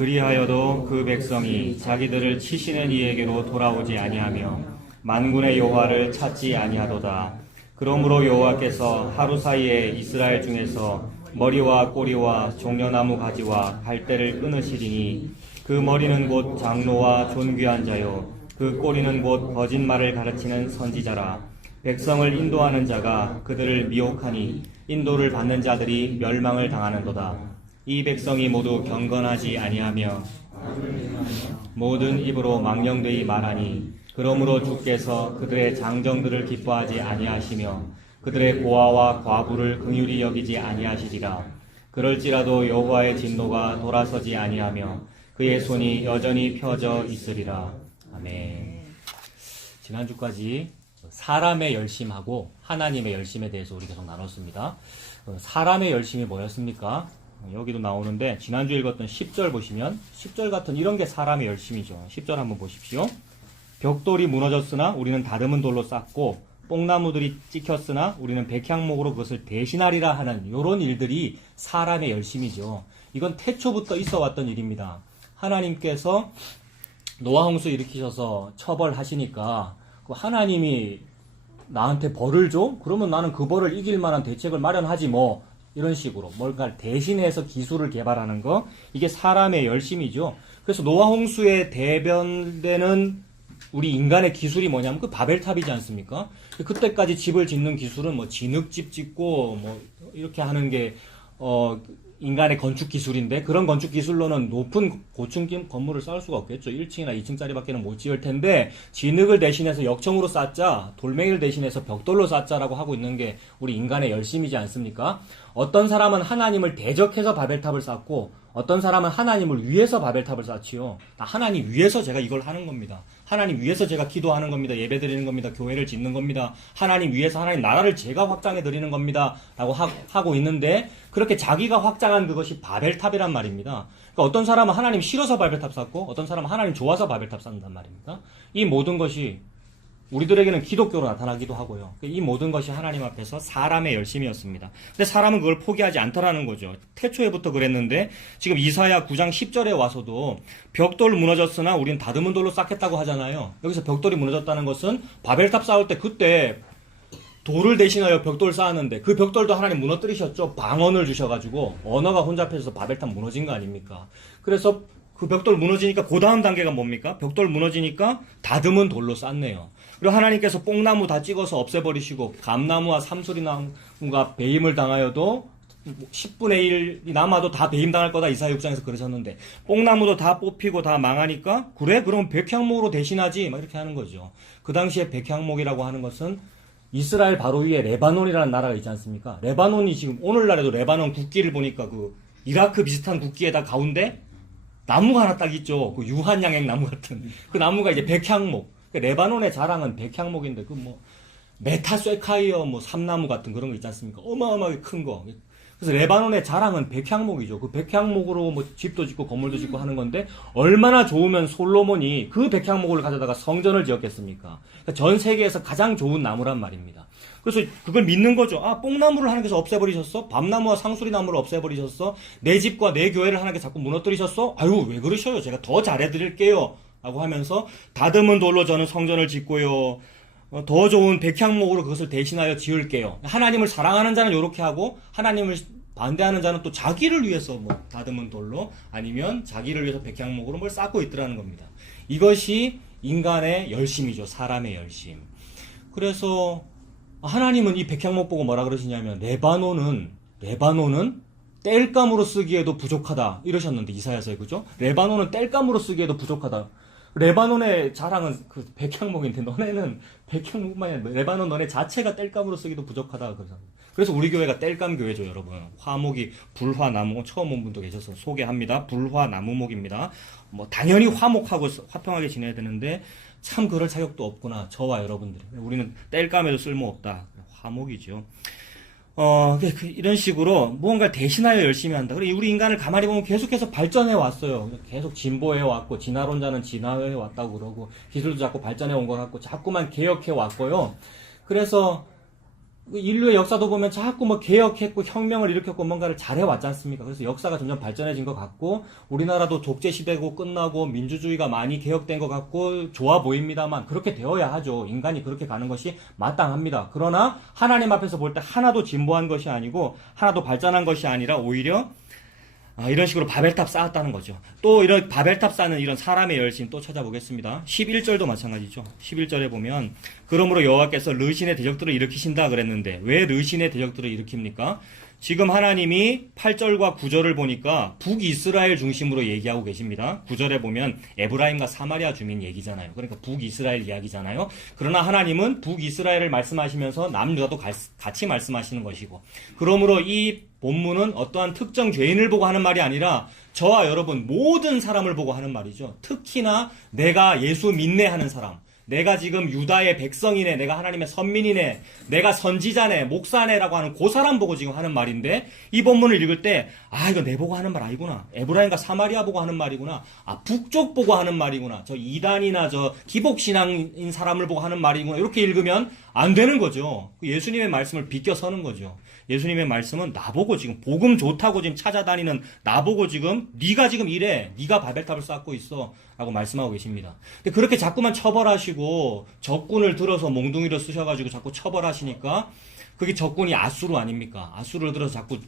그리하여도 그 백성이 자기들을 치시는 이에게로 돌아오지 아니하며 만군의 여호와를 찾지 아니하도다. 그러므로 여호와께서 하루 사이에 이스라엘 중에서 머리와 꼬리와 종려나무 가지와 갈대를 끊으시리니 그 머리는 곧 장로와 존귀한 자요 그 꼬리는 곧 거짓말을 가르치는 선지자라. 백성을 인도하는 자가 그들을 미혹하니 인도를 받는 자들이 멸망을 당하는도다. 이 백성이 모두 경건하지 아니하며 모든 입으로 망령되이 말하니 그러므로 주께서 그들의 장정들을 기뻐하지 아니하시며 그들의 고아와 과부를 긍휼히 여기지 아니하시리라. 그럴지라도 여호와의 진노가 돌아서지 아니하며 그의 손이 여전히 펴져 있으리라. 아멘. 지난주까지 사람의 열심하고 하나님의 열심에 대해서 우리 계속 나눴습니다. 사람의 열심이 뭐였습니까? 여기도 나오는데 지난주 읽었던 10절 보시면 10절 같은 이런 게 사람의 열심이죠. 10절 한번 보십시오. 벽돌이 무너졌으나 우리는 다듬은 돌로 쌓고 뽕나무들이 찍혔으나 우리는 백향목으로 그것을 대신하리라 하는 이런 일들이 사람의 열심이죠. 이건 태초부터 있어 왔던 일입니다. 하나님께서 노아 홍수 일으키셔서 처벌하시니까 하나님이 나한테 벌을 줘? 그러면 나는 그 벌을 이길 만한 대책을 마련하지 뭐. 이런 식으로 뭔가를 대신해서 기술을 개발하는 거, 이게 사람의 열심이죠. 그래서 노아 홍수에 대변되는 우리 인간의 기술이 뭐냐면 그 바벨탑이지 않습니까? 그때까지 집을 짓는 기술은 뭐 진흙집 짓고 뭐 이렇게 하는 게 인간의 건축 기술인데, 그런 건축 기술로는 높은 고층 건물을 쌓을 수가 없겠죠. 1층이나 2층짜리밖에는 못 지을 텐데, 진흙을 대신해서 역청으로 쌓자, 돌멩이를 대신해서 벽돌로 쌓자라고 하고 있는 게 우리 인간의 열심이지 않습니까? 어떤 사람은 하나님을 대적해서 바벨탑을 쌓고, 어떤 사람은 하나님을 위해서 바벨탑을 쌓지요. 하나님 위해서 제가 이걸 하는 겁니다. 하나님 위해서 제가 기도하는 겁니다. 예배 드리는 겁니다. 교회를 짓는 겁니다. 하나님 위해서 하나님 나라를 제가 확장해 드리는 겁니다. 라고 하고 있는데, 그렇게 자기가 확장한 그것이 바벨탑이란 말입니다. 그러니까 어떤 사람은 하나님 싫어서 바벨탑 쌓고, 어떤 사람은 하나님 좋아서 바벨탑 쌓는단 말입니다. 이 모든 것이 우리들에게는 기독교로 나타나기도 하고요. 이 모든 것이 하나님 앞에서 사람의 열심이었습니다. 근데 사람은 그걸 포기하지 않더라는 거죠. 태초에부터 그랬는데 지금 이사야 9장 10절에 와서도 벽돌 무너졌으나 우린 다듬은 돌로 쌓겠다고 하잖아요. 여기서 벽돌이 무너졌다는 것은 바벨탑 쌓을 때 그때 돌을 대신하여 벽돌 쌓았는데 그 벽돌도 하나님 무너뜨리셨죠. 방언을 주셔가지고 언어가 혼잡해져서 바벨탑 무너진 거 아닙니까? 그래서 그 벽돌 무너지니까 그 다음 단계가 뭡니까? 벽돌 무너지니까 다듬은 돌로 쌓네요. 그리고 하나님께서 뽕나무 다 찍어서 없애버리시고 감나무와 삼수리나무가 배임을 당하여도 10분의 1이 남아도 다 배임당할 거다 이사야 6장에서 그러셨는데, 뽕나무도 다 뽑히고 다 망하니까 그래? 그럼 백향목으로 대신하지 막 이렇게 하는 거죠. 그 당시에 백향목이라고 하는 것은 이스라엘 바로 위에 레바논이라는 나라가 있지 않습니까? 레바논이 지금 오늘날에도 레바논 국기를 보니까 그 이라크 비슷한 국기에다 가운데 나무가 하나 딱 있죠. 그 유한양액 나무 같은 그 나무가 이제 백향목. 레바논의 자랑은 백향목인데 그 뭐 메타쇠카이어 뭐 삼나무 같은 그런 거 있지 않습니까? 어마어마하게 큰 거. 그래서 레바논의 자랑은 백향목이죠. 그 백향목으로 뭐 집도 짓고 건물도 짓고 하는 건데, 얼마나 좋으면 솔로몬이 그 백향목을 가져다가 성전을 지었겠습니까? 그러니까 전 세계에서 가장 좋은 나무란 말입니다. 그래서 그걸 믿는 거죠. 아, 뽕나무를 하나님께서 없애버리셨어? 밤나무와 상수리나무를 없애버리셨어? 내 집과 내 교회를 하나님께서 자꾸 무너뜨리셨어? 아유, 왜 그러셔요? 제가 더 잘해드릴게요. 라고 하면서 다듬은 돌로 저는 성전을 짓고요. 더 좋은 백향목으로 그것을 대신하여 지을게요. 하나님을 사랑하는 자는 이렇게 하고, 하나님을 반대하는 자는 또 자기를 위해서 뭐 다듬은 돌로, 아니면 자기를 위해서 백향목으로 뭘 쌓고 있더라는 겁니다. 이것이 인간의 열심이죠. 사람의 열심. 그래서 하나님은 이 백향목 보고 뭐라 그러시냐면, 레바논은 땔감으로 쓰기에도 부족하다 이러셨는데, 이사야서에, 그죠? 레바논은 땔감으로 쓰기에도 부족하다. 레바논의 자랑은 그 백향목인데, 너네는 백향목만이 아니라 레바논 너네 자체가 땔감으로 쓰기도 부족하다 그러잖아요. 그래서 우리 교회가 땔감 교회죠, 여러분. 화목이 불화나무, 처음 온 분도 계셔서 소개합니다. 불화나무목입니다. 뭐 당연히 화목하고 화평하게 지내야 되는데 참 그럴 자격도 없구나, 저와 여러분들이. 우리는 땔감에도 쓸모없다. 화목이죠. 이런 식으로 무언가를 대신하여 열심히 한다. 그리고 우리 인간을 가만히 보면 계속해서 발전해 왔어요. 계속 진보해 왔고, 진화론자는 진화해 왔다고 그러고, 기술도 자꾸 발전해 온 것 같고, 자꾸만 개혁해 왔고요. 그래서 인류의 역사도 보면 자꾸 뭐 개혁했고 혁명을 일으켰고 뭔가를 잘해왔지 않습니까? 그래서 역사가 점점 발전해진 것 같고 우리나라도 독재 시대고 끝나고 민주주의가 많이 개혁된 것 같고 좋아 보입니다만 그렇게 되어야 하죠. 인간이 그렇게 가는 것이 마땅합니다. 그러나 하나님 앞에서 볼 때 하나도 진보한 것이 아니고 하나도 발전한 것이 아니라 오히려 이런 식으로 바벨탑 쌓았다는 거죠. 또 이런 바벨탑 쌓는 이런 사람의 열심 또 찾아보겠습니다. 11절도 마찬가지죠. 11절에 보면 그러므로 여호와께서 르신의 대적들을 일으키신다 그랬는데 왜 르신의 대적들을 일으킵니까? 지금 하나님이 8절과 9절을 보니까 북이스라엘 중심으로 얘기하고 계십니다. 9절에 보면 에브라임과 사마리아 주민 얘기잖아요. 그러니까 북이스라엘 이야기잖아요. 그러나 하나님은 북이스라엘을 말씀하시면서 남유다도 같이 말씀하시는 것이고 그러므로 이 본문은 어떠한 특정 죄인을 보고 하는 말이 아니라 저와 여러분 모든 사람을 보고 하는 말이죠. 특히나 내가 예수 믿네 하는 사람, 내가 지금 유다의 백성이네, 내가 하나님의 선민이네, 내가 선지자네, 목사네라고 하는 그 사람 보고 지금 하는 말인데 이 본문을 읽을 때 이거 내 보고 하는 말 아니구나. 에브라임과 사마리아 보고 하는 말이구나. 북쪽 보고 하는 말이구나. 저 이단이나 저 기복신앙인 사람을 보고 하는 말이구나. 이렇게 읽으면 안 되는 거죠. 예수님의 말씀을 비껴서는 거죠. 예수님의 말씀은 나보고 지금 복음 좋다고 지금 찾아다니는 나보고 지금 네가 지금 이래, 네가 바벨탑을 쌓고 있어 라고 말씀하고 계십니다. 근데 그렇게 자꾸만 처벌하시고 적군을 들어서 몽둥이로 쓰셔가지고 자꾸 처벌하시니까 그게 적군이 아수르 아닙니까? 아수르를 들어서 자꾸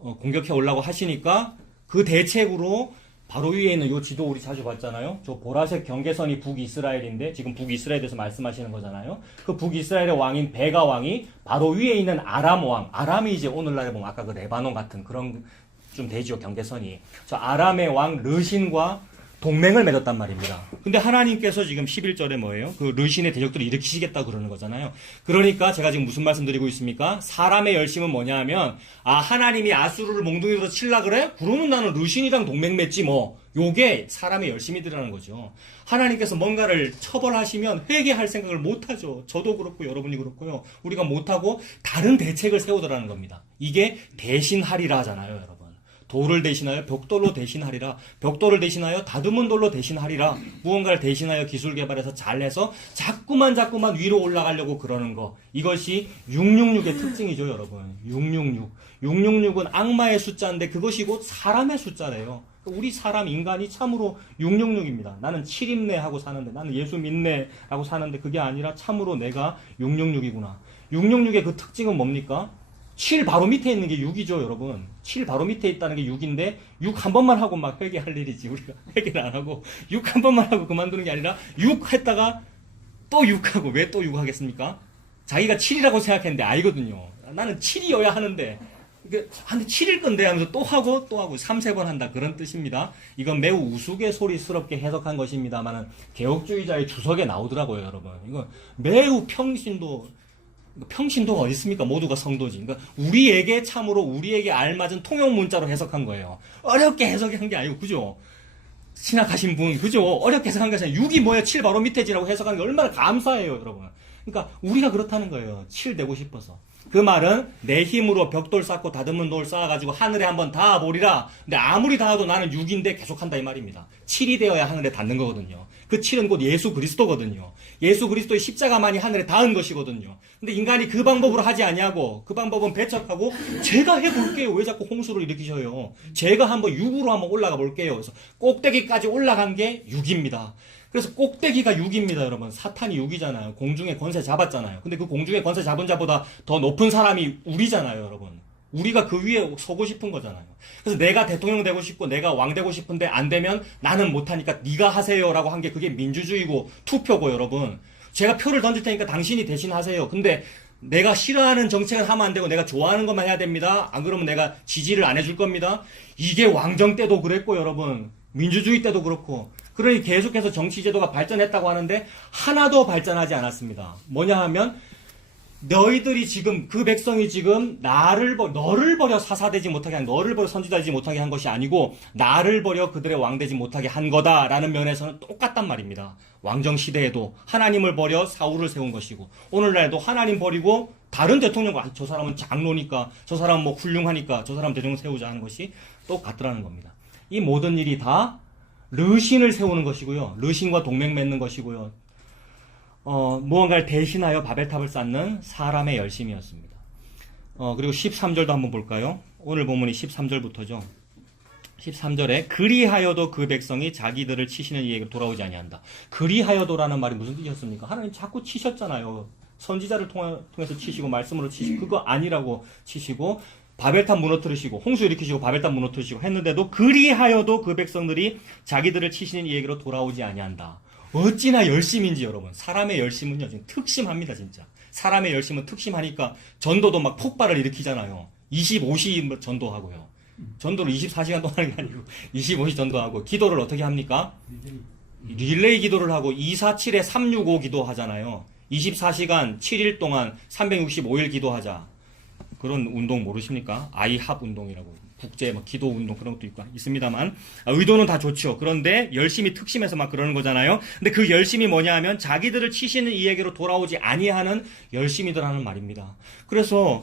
공격해 오려고 하시니까 그 대책으로 바로 위에 있는 요 지도 우리 자주 봤잖아요. 저 보라색 경계선이 북이스라엘인데 지금 북이스라엘에 대해서 말씀하시는 거잖아요. 그 북이스라엘의 왕인 베가 왕이 바로 위에 있는 아람 왕. 아람이 이제 오늘날에 보면 아까 그 레바논 같은 그런 좀 되죠, 경계선이. 저 아람의 왕 르신과 동맹을 맺었단 말입니다. 근데 하나님께서 지금 11절에 뭐예요? 그 르신의 대적들을 일으키시겠다 그러는 거잖아요. 그러니까 제가 지금 무슨 말씀 드리고 있습니까? 사람의 열심은 뭐냐 하면 하나님이 아수르를 몽둥이로 칠라 그래? 그러면 나는 르신이랑 동맹 맺지 뭐. 요게 사람의 열심이더라는 거죠. 하나님께서 뭔가를 처벌하시면 회개할 생각을 못하죠. 저도 그렇고 여러분이 그렇고요. 우리가 못하고 다른 대책을 세우더라는 겁니다. 이게 대신하리라 하잖아요, 여러분. 돌을 대신하여 벽돌로 대신하리라. 벽돌을 대신하여 다듬은 돌로 대신하리라. 무언가를 대신하여 기술 개발해서 잘해서 자꾸만 위로 올라가려고 그러는 거. 이것이 666의 특징이죠, 여러분. 666. 666은 악마의 숫자인데 그것이 곧 사람의 숫자래요. 우리 사람 인간이 참으로 666입니다. 나는 7입네 하고 사는데, 나는 예수 믿네 하고 사는데 그게 아니라 참으로 내가 666이구나. 666의 그 특징은 뭡니까? 7 바로 밑에 있는 게 6이죠, 여러분. 7 바로 밑에 있다는 게 6인데 6 한 번만 하고 막 회개할 일이지. 우리가 회개를 안 하고 6 한 번만 하고 그만두는 게 아니라 6 했다가 또 6 하고 왜 또 6 하겠습니까? 자기가 7이라고 생각했는데 아니거든요. 나는 7이어야 하는데 근데 7일 건데 하면서 또 하고 3, 4번 한다 그런 뜻입니다. 이건 매우 우스갯소리스럽게 해석한 것입니다만은 개혁주의자의 주석에 나오더라고요, 여러분. 이건 매우 평신도가 어디 있습니까? 모두가 성도지. 그러니까 우리에게 알맞은 통용 문자로 해석한 거예요. 어렵게 해석한 게 아니고, 그죠? 신학하신 분, 그죠? 어렵게 해석한 것이 아니라 6이 뭐야? 7 바로 밑에지라고 해석하는 게 얼마나 감사해요, 여러분. 그러니까 우리가 그렇다는 거예요. 7 되고 싶어서. 그 말은 내 힘으로 벽돌 쌓고 다듬은 돌 쌓아가지고 하늘에 한번 닿아보리라. 근데 아무리 닿아도 나는 6인데 계속한다 이 말입니다. 7이 되어야 하늘에 닿는 거거든요. 그 7은 곧 예수 그리스도거든요. 예수 그리스도의 십자가만이 하늘에 닿은 것이거든요. 근데 인간이 그 방법으로 하지 아니하고 그 방법은 배척하고 제가 해볼게요. 왜 자꾸 홍수를 일으키셔요? 제가 한번 6으로 한번 올라가 볼게요. 그래서 꼭대기까지 올라간 게 6입니다. 그래서 꼭대기가 6입니다, 여러분. 사탄이 6이잖아요. 공중의 권세 잡았잖아요. 근데 그 공중의 권세 잡은 자보다 더 높은 사람이 우리잖아요, 여러분. 우리가 그 위에 서고 싶은 거잖아요. 그래서 내가 대통령 되고 싶고 내가 왕 되고 싶은데 안 되면 나는 못하니까 네가 하세요라고 한 게 그게 민주주의고 투표고, 여러분. 제가 표를 던질 테니까 당신이 대신 하세요. 근데 내가 싫어하는 정책은 하면 안 되고 내가 좋아하는 것만 해야 됩니다. 안 그러면 내가 지지를 안 해줄 겁니다. 이게 왕정 때도 그랬고, 여러분. 민주주의 때도 그렇고. 그러니 계속해서 정치제도가 발전했다고 하는데 하나도 발전하지 않았습니다. 뭐냐 하면 너희들이 지금 그 백성이 지금 너를 버려 사사되지 못하게 한, 너를 버려 선지자되지 못하게 한 것이 아니고 나를 버려 그들의 왕되지 못하게 한 거다라는 면에서는 똑같단 말입니다. 왕정 시대에도 하나님을 버려 사울을 세운 것이고 오늘날에도 하나님 버리고 다른 대통령과 저 사람은 장로니까 저 사람은 뭐 훌륭하니까 저 사람 대통령 세우자 하는 것이 똑같더라는 겁니다. 이 모든 일이 다 르신을 세우는 것이고요. 르신과 동맹 맺는 것이고요. 무언가를 대신하여 바벨탑을 쌓는 사람의 열심이었습니다. 그리고 13절도 한번 볼까요? 오늘 본문이 13절부터죠. 13절에 그리하여도 그 백성이 자기들을 치시는 이에게 돌아오지 아니한다. 그리하여도라는 말이 무슨 뜻이었습니까? 하나님 자꾸 치셨잖아요. 선지자를 통해서 치시고 말씀으로 치시고 그거 아니라고 치시고 바벨탑 무너뜨리시고 홍수 일으키시고 바벨탑 무너뜨리시고 했는데도 그리하여도 그 백성들이 자기들을 치시는 이에게로 돌아오지 아니한다. 어찌나 열심인지 여러분. 사람의 열심은요 지금 특심합니다 진짜. 사람의 열심은 특심하니까 전도도 막 폭발을 일으키잖아요. 25시 전도하고요. 전도를 24시간 동안 하는 게 아니고 25시 전도하고 기도를 어떻게 합니까? 릴레이 기도를 하고 247에 365 기도하잖아요. 24시간 7일 동안 365일 기도하자. 그런 운동 모르십니까? 아이합 운동이라고. 국제 막 기도 운동 그런 것도 있고 있습니다만 의도는 다 좋죠. 그런데 열심히 특심해서 막 그러는 거잖아요. 근데 그 열심이 뭐냐 하면 자기들을 치시는 이에게로 돌아오지 아니하는 열심이더라는 말입니다. 그래서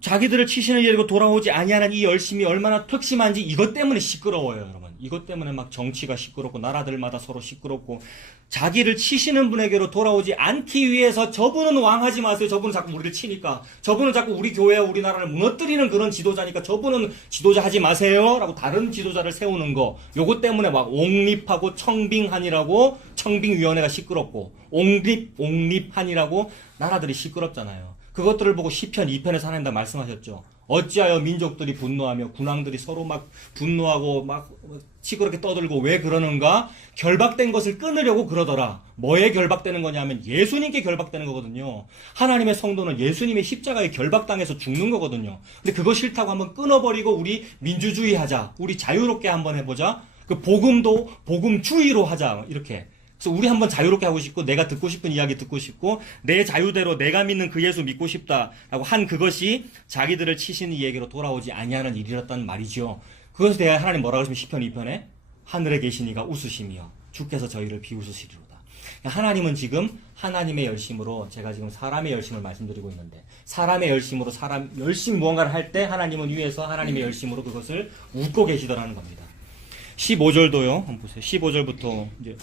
자기들을 치시는 이에게로 돌아오지 아니하는 이 열심이 얼마나 특심한지 이것 때문에 시끄러워요, 여러분. 이것 때문에 막 정치가 시끄럽고 나라들마다 서로 시끄럽고 자기를 치시는 분에게로 돌아오지 않기 위해서 저분은 왕하지 마세요. 저분은 자꾸 우리를 치니까. 저분은 자꾸 우리 교회와 우리나라를 무너뜨리는 그런 지도자니까 저분은 지도자 하지 마세요. 라고 다른 지도자를 세우는 거. 요것 때문에 막 옹립하고 청빙한이라고 청빙위원회가 시끄럽고 옹립한이라고 나라들이 시끄럽잖아요. 그것들을 보고 시편 2편에서 하나님 다 말씀하셨죠. 어찌하여 민족들이 분노하며 군왕들이 서로 막 분노하고 막 시끄럽게 떠들고 왜 그러는가? 결박된 것을 끊으려고 그러더라. 뭐에 결박되는 거냐면 예수님께 결박되는 거거든요. 하나님의 성도는 예수님의 십자가에 결박당해서 죽는 거거든요. 근데 그거 싫다고 한번 끊어버리고 우리 민주주의 하자. 우리 자유롭게 한번 해보자. 그 복음도 복음주의로 하자. 이렇게. 그래서 우리 한번 자유롭게 하고 싶고 내가 듣고 싶은 이야기 듣고 싶고 내 자유대로 내가 믿는 그 예수 믿고 싶다라고 한 그것이 자기들을 치시는 이에게로 돌아오지 아니하는 일이었단 말이죠. 그것에 대해 하나님 뭐라고 하시면 시편 2편에 하늘에 계시니가 웃으시며 주께서 저희를 비웃으시리로다. 하나님은 지금 하나님의 열심으로 제가 지금 사람의 열심을 말씀드리고 있는데 사람의 열심으로 사람 열심 무언가를 할 때 하나님은 위에서 하나님의 열심으로 그것을 웃고 계시더라는 겁니다. 15절도요. 한번 보세요. 15절부터 이제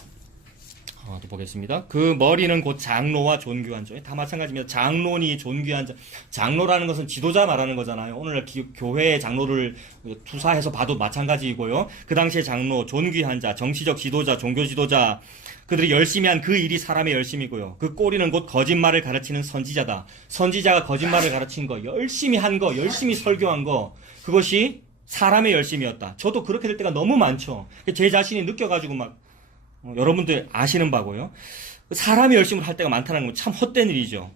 또 보겠습니다. 그 머리는 곧 장로와 존귀한 자. 다 마찬가지입니다. 장로니 존귀한 자. 장로라는 것은 지도자 말하는 거잖아요. 오늘날 교회의 장로를 투사해서 봐도 마찬가지이고요. 그 당시에 장로, 존귀한 자, 정치적 지도자, 종교 지도자. 그들이 열심히 한 그 일이 사람의 열심이고요. 그 꼬리는 곧 거짓말을 가르치는 선지자다. 선지자가 거짓말을 가르친 거, 열심히 한 거, 열심히 설교한 거. 그것이 사람의 열심이었다. 저도 그렇게 될 때가 너무 많죠. 제 자신이 느껴가지고 막 여러분들 아시는 바고요. 사람이 열심을 할 때가 많다는 건 참 헛된 일이죠.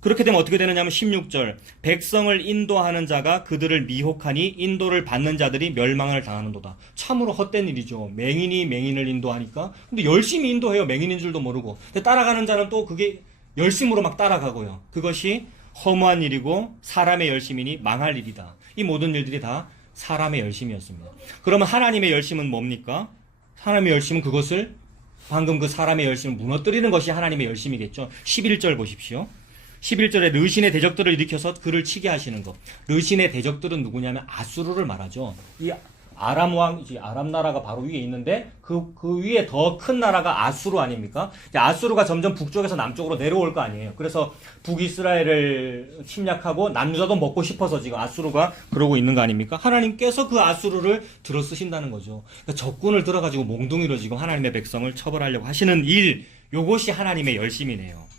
그렇게 되면 어떻게 되느냐면 16절 백성을 인도하는 자가 그들을 미혹하니 인도를 받는 자들이 멸망을 당하는도다. 참으로 헛된 일이죠. 맹인이 맹인을 인도하니까 근데 열심히 인도해요. 맹인인 줄도 모르고. 근데 따라가는 자는 또 그게 열심으로 막 따라가고요. 그것이 허무한 일이고 사람의 열심이니 망할 일이다. 이 모든 일들이 다 사람의 열심이었습니다. 그러면 하나님의 열심은 뭡니까? 하나님의 열심은 그것을 방금 그 사람의 열심을 무너뜨리는 것이 하나님의 열심이겠죠. 11절 보십시오. 11절에 르신의 대적들을 일으켜서 그를 치게 하시는 것. 르신의 대적들은 누구냐면 아수르를 말하죠. 이 아람 왕이지 아람 나라가 바로 위에 있는데 그 위에 더 큰 나라가 아수르 아닙니까? 아수르가 점점 북쪽에서 남쪽으로 내려올 거 아니에요. 그래서 북이스라엘을 침략하고 남유다도 먹고 싶어서 지금 아수르가 그러고 있는 거 아닙니까? 하나님께서 그 아수르를 들어 쓰신다는 거죠. 그러니까 적군을 들어가지고 몽둥이로 지금 하나님의 백성을 처벌하려고 하시는 일, 요것이 하나님의 열심이네요.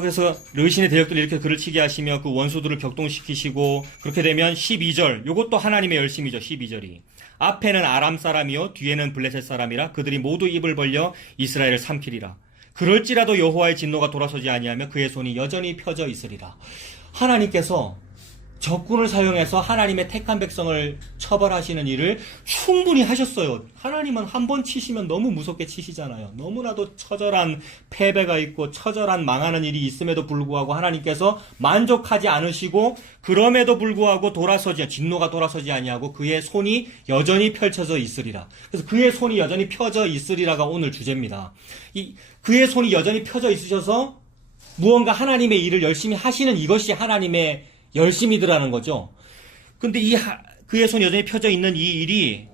그래서 르신의 대적들을 이렇게 그를 치게 하시며 그 원수들을 격동시키시고 그렇게 되면 12절 요것도 하나님의 열심이죠. 12절이 앞에는 아람 사람이요 뒤에는 블레셋 사람이라 그들이 모두 입을 벌려 이스라엘을 삼키리라. 그럴지라도 여호와의 진노가 돌아서지 아니하며 그의 손이 여전히 펴져 있으리라. 하나님께서 적군을 사용해서 하나님의 택한 백성을 처벌하시는 일을 충분히 하셨어요. 하나님은 한 번 치시면 너무 무섭게 치시잖아요. 너무나도 처절한 패배가 있고 처절한 망하는 일이 있음에도 불구하고 하나님께서 만족하지 않으시고 그럼에도 불구하고 진노가 돌아서지 아니하고 그의 손이 여전히 펼쳐져 있으리라. 그래서 그의 손이 여전히 펴져 있으리라가 오늘 주제입니다. 그의 손이 여전히 펴져 있으셔서 무언가 하나님의 일을 열심히 하시는 이것이 하나님의 열심이더라는 거죠. 근데 그의 손이 여전히 펴져 있는 이 일이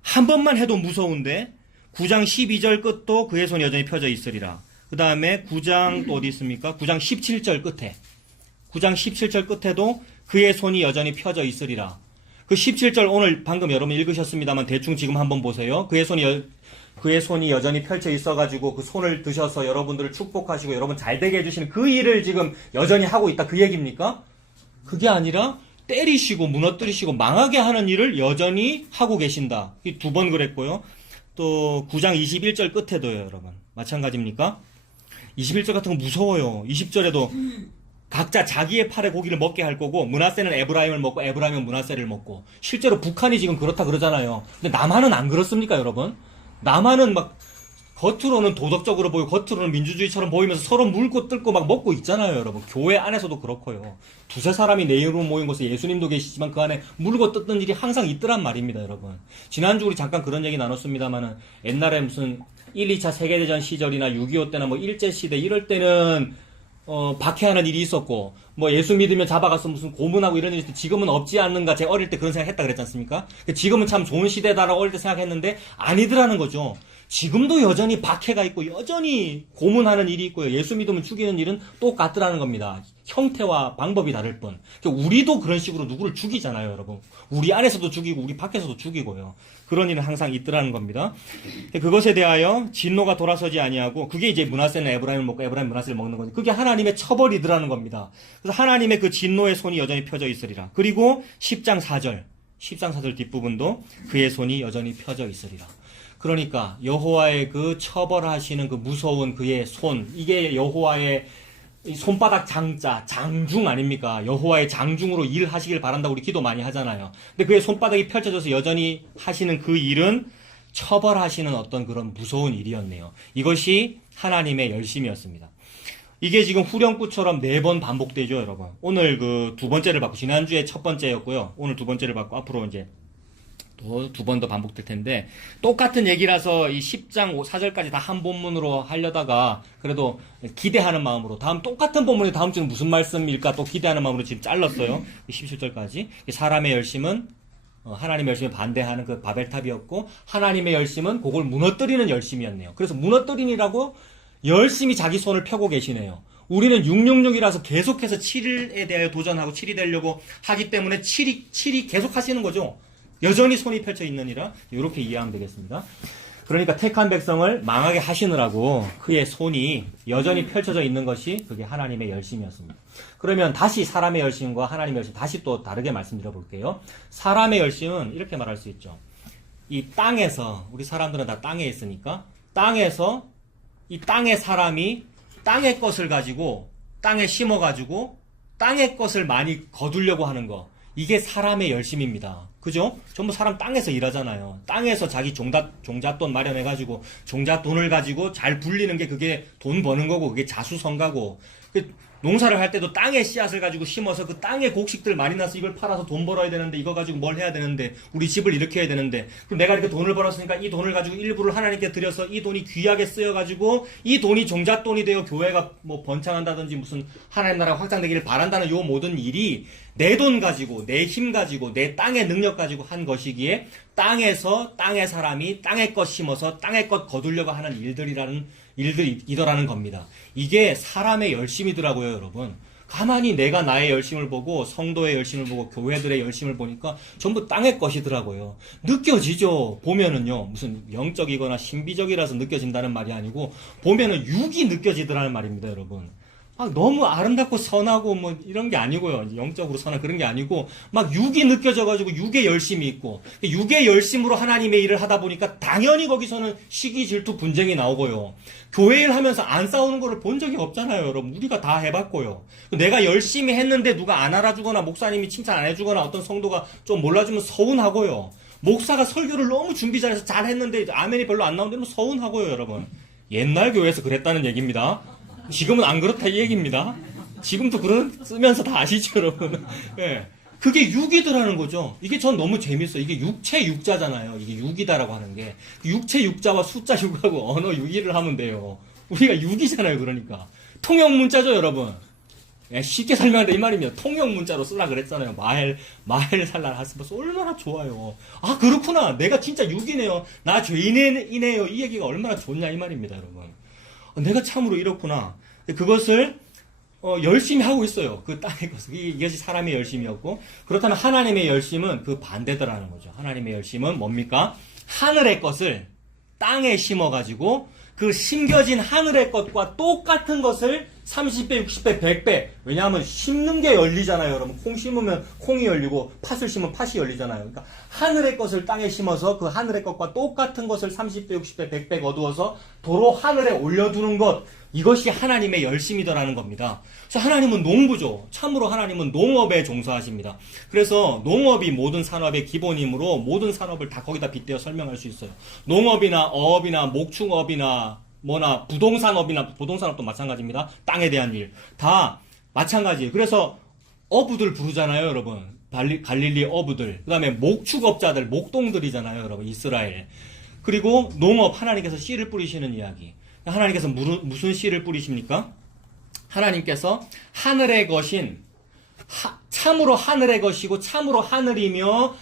한 번만 해도 무서운데 9장 12절 끝도 그의 손이 여전히 펴져 있으리라. 그 다음에 9장 또 어디 있습니까? 9장 17절 끝에 9장 17절 끝에도 그의 손이 여전히 펴져 있으리라. 그 17절 오늘 방금 여러분 읽으셨습니다만 대충 지금 한번 보세요. 그의 손이 여전히 펼쳐 있어가지고 그 손을 드셔서 여러분들을 축복하시고 여러분 잘되게 해주시는 그 일을 지금 여전히 하고 있다. 그 얘기입니까? 그게 아니라 때리시고 무너뜨리시고 망하게 하는 일을 여전히 하고 계신다. 이 두 번 그랬고요. 또 9장 21절 끝에도요, 여러분. 마찬가지입니까? 21절 같은 거 무서워요. 20절에도 각자 자기의 팔의 고기를 먹게 할 거고 므낫세는 에브라임을 먹고 에브라임은 므낫세를 먹고 실제로 북한이 지금 그렇다 그러잖아요. 근데 남한은 안 그렇습니까, 여러분? 남한은 막 겉으로는 도덕적으로 보이고 겉으로는 민주주의처럼 보이면서 서로 물고 뜯고 막 먹고 있잖아요, 여러분. 교회 안에서도 그렇고요. 두세 사람이 내 이름으로 모인 곳에 예수님도 계시지만 그 안에 물고 뜯는 일이 항상 있더란 말입니다, 여러분. 지난주 우리 잠깐 그런 얘기 나눴습니다만은 옛날에 무슨 1, 2차 세계대전 시절이나 6.25 때나 뭐 일제시대 이럴 때는 박해하는 일이 있었고, 뭐 예수 믿으면 잡아가서 무슨 고문하고 이런 일이 있을 때 지금은 없지 않는가, 제가 어릴 때 그런 생각 했다 그랬지 않습니까? 지금은 참 좋은 시대다라고 어릴 때 생각했는데 아니더라는 거죠. 지금도 여전히 박해가 있고 여전히 고문하는 일이 있고요. 예수 믿으면 죽이는 일은 똑같더라는 겁니다. 형태와 방법이 다를 뿐. 우리도 그런 식으로 누구를 죽이잖아요, 여러분. 우리 안에서도 죽이고 우리 밖에서도 죽이고요. 그런 일은 항상 있더라는 겁니다. 그것에 대하여 진노가 돌아서지 아니하고, 그게 이제 므낫세는 에브라임을 먹고 에브라임 므낫세를 먹는 거죠. 그게 하나님의 처벌이더라는 겁니다. 그래서 하나님의 그 진노의 손이 여전히 펴져 있으리라. 그리고 10장 4절 뒷부분도 그의 손이 여전히 펴져 있으리라. 그러니까 여호와의 그 처벌하시는 그 무서운 그의 손, 이게 여호와의 손바닥 장자, 장중 아닙니까? 여호와의 장중으로 일하시길 바란다고 우리 기도 많이 하잖아요. 근데 그의 손바닥이 펼쳐져서 여전히 하시는 그 일은 처벌하시는 어떤 그런 무서운 일이었네요. 이것이 하나님의 열심이었습니다. 이게 지금 후렴구처럼 4번 반복되죠, 여러분. 오늘 그 두 번째를 받고, 지난주에 첫 번째였고요. 오늘 두 번째를 받고 앞으로 이제 두 번 더 반복될 텐데, 똑같은 얘기라서 이 10장 4절까지 다 한 본문으로 하려다가 그래도 기대하는 마음으로, 똑같은 본문에 다음 주는 무슨 말씀일까 또 기대하는 마음으로 지금 잘랐어요. 17절까지. 사람의 열심은 하나님의 열심에 반대하는 그 바벨탑이었고, 하나님의 열심은 그걸 무너뜨리는 열심이었네요. 그래서 무너뜨리니라고 열심히 자기 손을 펴고 계시네요. 우리는 666이라서 계속해서 7일에 대하여 도전하고 7이 되려고 하기 때문에 7이 계속 하시는 거죠. 여전히 손이 펼쳐 있느니라, 이렇게 이해하면 되겠습니다. 그러니까 택한 백성을 망하게 하시느라고 그의 손이 여전히 펼쳐져 있는 것이 그게 하나님의 열심이었습니다. 그러면 다시 사람의 열심과 하나님의 열심 다시 또 다르게 말씀드려 볼게요. 사람의 열심은 이렇게 말할 수 있죠. 이 땅에서, 우리 사람들은 다 땅에 있으니까 땅에서 이 땅의 사람이 땅의 것을 가지고 땅에 심어 가지고 땅의 것을 많이 거두려고 하는 거, 이게 사람의 열심입니다. 그죠? 전부 사람 땅에서 일하잖아요. 땅에서 자기 종잣돈 마련해가지고 종잣돈을 가지고 잘 불리는 게 그게 돈 버는 거고, 그게 자수성가고, 농사를 할 때도 땅에 씨앗을 가지고 심어서 그 땅에 곡식들 많이 나서 이걸 팔아서 돈 벌어야 되는데, 이거 가지고 뭘 해야 되는데, 우리 집을 일으켜야 되는데, 그럼 내가 이렇게 돈을 벌었으니까 이 돈을 가지고 일부를 하나님께 드려서 이 돈이 귀하게 쓰여가지고 이 돈이 종잣돈이 되어 교회가 뭐 번창한다든지 무슨 하나님 나라가 확장되기를 바란다는 요 모든 일이 내 돈 가지고, 내 힘 가지고, 내 땅의 능력 가지고 한 것이기에 땅에서 땅의 사람이 땅의 것 심어서 땅의 것 거두려고 하는 일들이더라는 겁니다. 이게 사람의 열심이더라고요, 여러분. 가만히 내가 나의 열심을 보고, 성도의 열심을 보고, 교회들의 열심을 보니까 전부 땅의 것이더라고요. 느껴지죠? 보면은요, 무슨 영적이거나 신비적이라서 느껴진다는 말이 아니고, 보면은 육이 느껴지더라는 말입니다, 여러분. 너무 아름답고 선하고 뭐 이런 게 아니고요. 영적으로 선한 그런 게 아니고, 막 육이 느껴져가지고 육의 열심이 있고, 육의 열심으로 하나님의 일을 하다 보니까 당연히 거기서는 시기, 질투, 분쟁이 나오고요. 교회 일 하면서 안 싸우는 거를 본 적이 없잖아요, 여러분. 우리가 다 해봤고요. 내가 열심히 했는데 누가 안 알아주거나, 목사님이 칭찬 안 해주거나, 어떤 성도가 좀 몰라주면 서운하고요. 목사가 설교를 너무 준비 잘해서 잘했는데 아멘이 별로 안 나오는데 서운하고요, 여러분. 옛날 교회에서 그랬다는 얘기입니다. 지금은 안 그렇다 이 얘기입니다. 지금도 쓰면서 다 아시죠, 여러분? 예. 그게 육이더라는 거죠. 이게 전 너무 재밌어요. 이게 육체 육자잖아요. 이게 육이다라고 하는 게. 육체 육자와 숫자 육하고 언어 육이를 하면 돼요. 우리가 육이잖아요, 그러니까. 통역 문자죠, 여러분. 예, 쉽게 설명하는데 이 말입니다. 통역 문자로 쓰라 그랬잖아요. 마헬 살랄 하스버스 얼마나 좋아요. 아, 그렇구나. 내가 진짜 육이네요. 나 죄인이네요. 이 얘기가 얼마나 좋냐 이 말입니다, 여러분. 내가 참으로 이렇구나. 그것을 열심히 하고 있어요. 그 땅의 것을. 이것이 사람의 열심이었고, 그렇다면 하나님의 열심은 그 반대더라는 거죠. 하나님의 열심은 뭡니까? 하늘의 것을 땅에 심어가지고, 그 심겨진 하늘의 것과 똑같은 것을 30배, 60배, 100배. 왜냐하면 심는 게 열리잖아요, 여러분. 콩 심으면 콩이 열리고, 팥을 심으면 팥이 열리잖아요. 그러니까 하늘의 것을 땅에 심어서 그 하늘의 것과 똑같은 것을 30배, 60배, 100배 거두어서 도로 하늘에 올려두는 것. 이것이 하나님의 열심이더라는 겁니다. 그래서 하나님은 농부죠. 참으로 하나님은 농업에 종사하십니다. 그래서 농업이 모든 산업의 기본이므로 모든 산업을 다 거기다 빗대어 설명할 수 있어요. 농업이나 어업이나 목축업이나 뭐나 부동산업도 마찬가지입니다. 땅에 대한 일. 다 마찬가지예요. 그래서 어부들 부르잖아요, 여러분. 갈릴리 어부들. 그 다음에 목축업자들, 목동들이잖아요, 여러분. 이스라엘. 그리고 농업, 하나님께서 씨를 뿌리시는 이야기. 하나님께서 무슨 씨를 뿌리십니까? 하나님께서 하늘의 것인, 참으로 하늘의 것이고, 참으로 하늘이며,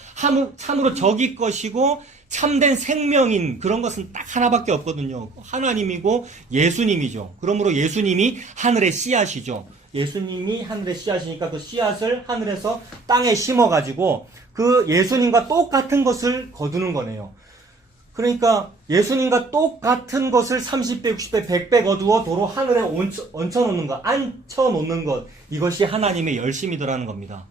참으로 적이 것이고, 참된 생명인 그런 것은 딱 하나밖에 없거든요. 하나님이고 예수님이죠. 그러므로 예수님이 하늘의 씨앗이죠. 예수님이 하늘의 씨앗이니까 그 씨앗을 하늘에서 땅에 심어가지고 그 예수님과 똑같은 것을 거두는 거네요. 그러니까 예수님과 똑같은 것을 30배, 60배, 100배 거두어 도로 하늘에 얹혀놓는 것, 앉혀놓는 것, 이것이 하나님의 열심이더라는 겁니다.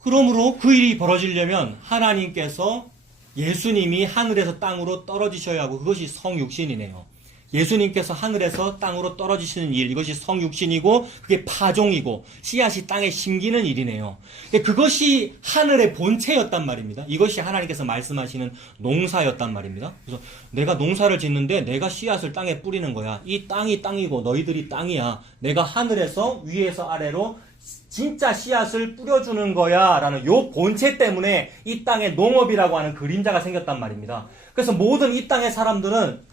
그러므로 그 일이 벌어지려면 하나님께서 예수님이 하늘에서 땅으로 떨어지셔야 하고, 그것이 성육신이네요. 예수님께서 하늘에서 땅으로 떨어지시는 일, 이것이 성육신이고 그게 파종이고 씨앗이 땅에 심기는 일이네요. 그것이 하늘의 본체였단 말입니다. 이것이 하나님께서 말씀하시는 농사였단 말입니다. 그래서 내가 농사를 짓는데 내가 씨앗을 땅에 뿌리는 거야. 이 땅이 땅이고 너희들이 땅이야. 내가 하늘에서 위에서 아래로 진짜 씨앗을 뿌려주는 거야 라는 요 본체 때문에 이 땅에 농업이라고 하는 그림자가 생겼단 말입니다. 그래서 모든 이 땅의 사람들은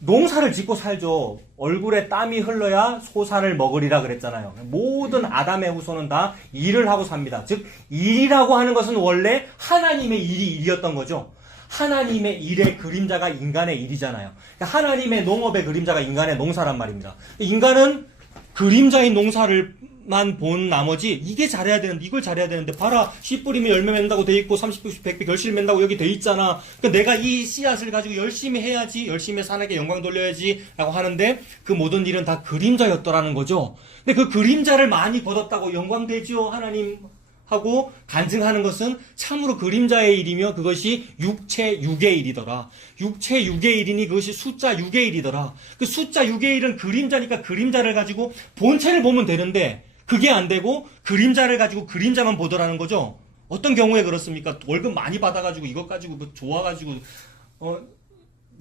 농사를 짓고 살죠. 얼굴에 땀이 흘러야 소산을 먹으리라 그랬잖아요. 모든 아담의 후손은 다 일을 하고 삽니다. 즉 일이라고 하는 것은 원래 하나님의 일이었던 거죠. 하나님의 일의 그림자가 인간의 일이잖아요. 그러니까 하나님의 농업의 그림자가 인간의 농사란 말입니다. 인간은 그림자인 농사를만 본 나머지 이게 잘해야 되는데, 이걸 잘해야 되는데, 봐라, 씨 뿌리면 열매 맺는다고 돼 있고 30, 60, 100배 결실 맺는다고 여기 돼 있잖아. 그러니까 내가 이 씨앗을 가지고 열심히 해야지, 열심히 해서 하나님께 영광 돌려야지 라고 하는데 그 모든 일은 다 그림자였더라는 거죠. 근데 그 그림자를 많이 거뒀다고 영광 되죠, 하나님 하고 간증하는 것은 참으로 그림자의 일이며 그것이 육체 6의 일이더라. 육체 6의 일이니 그것이 숫자 6의 일이더라. 그 숫자 6의 일은 그림자니까 그림자를 가지고 본체를 보면 되는데 그게 안 되고 그림자를 가지고 그림자만 보더라는 거죠. 어떤 경우에 그렇습니까? 월급 많이 받아가지고 이것 가지고 뭐 좋아가지고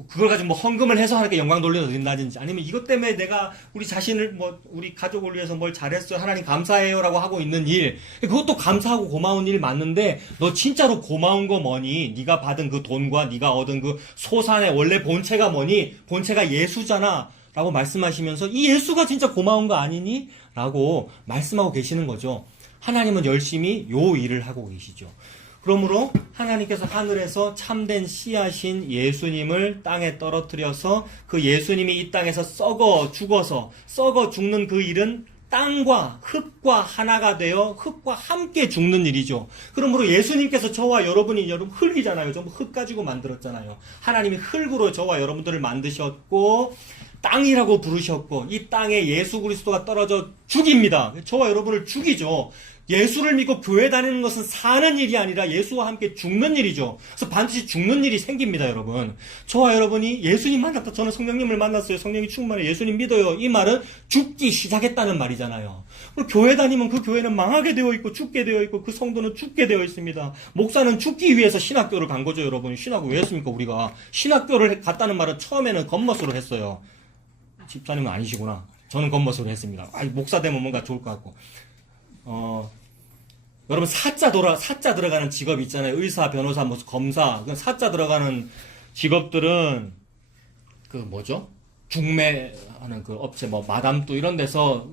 그걸 가지고 뭐 헌금을 해서 하나님께 영광 돌려드린다든지, 아니면 이것 때문에 내가 우리 자신을 우리 가족을 위해서 뭘 잘했어요, 하나님 감사해요라고 하고 있는 일, 그것도 감사하고 고마운 일 맞는데 너 진짜로 고마운 거 뭐니? 네가 받은 그 돈과 네가 얻은 그 소산의 원래 본체가 뭐니? 본체가 예수잖아 라고 말씀하시면서 이 예수가 진짜 고마운 거 아니니? 라고 말씀하고 계시는 거죠. 하나님은 열심히 요 일을 하고 계시죠. 그러므로 하나님께서 하늘에서 참된 씨앗인 예수님을 땅에 떨어뜨려서 그 예수님이 이 땅에서 썩어 죽는 그 일은 땅과 흙과 하나가 되어 흙과 함께 죽는 일이죠. 그러므로 예수님께서 저와 여러분 흙이잖아요. 전부 흙 가지고 만들었잖아요. 하나님이 흙으로 저와 여러분들을 만드셨고 땅이라고 부르셨고 이 땅에 예수 그리스도가 떨어져 죽입니다. 저와 여러분을 죽이죠. 예수를 믿고 교회 다니는 것은 사는 일이 아니라 예수와 함께 죽는 일이죠. 그래서 반드시 죽는 일이 생깁니다, 여러분. 저와 여러분이 예수님 만났다. 저는 성령님을 만났어요. 성령이 충만해. 예수님 믿어요. 이 말은 죽기 시작했다는 말이잖아요. 교회 다니면 그 교회는 망하게 되어 있고 죽게 되어 있고 그 성도는 죽게 되어 있습니다. 목사는 죽기 위해서 신학교를 간 거죠, 여러분. 신학교 왜 했습니까, 우리가? 신학교를 갔다는 말은 처음에는 겉멋으로 했어요. 집사님은 아니시구나. 저는 겉멋으로 했습니다. 목사 되면 뭔가 좋을 것 같고. 여러분 사자 들어가는 직업 있잖아요. 의사, 변호사, 검사. 사자 들어가는 직업들은 중매하는 그 업체, 마담뚜 이런 데서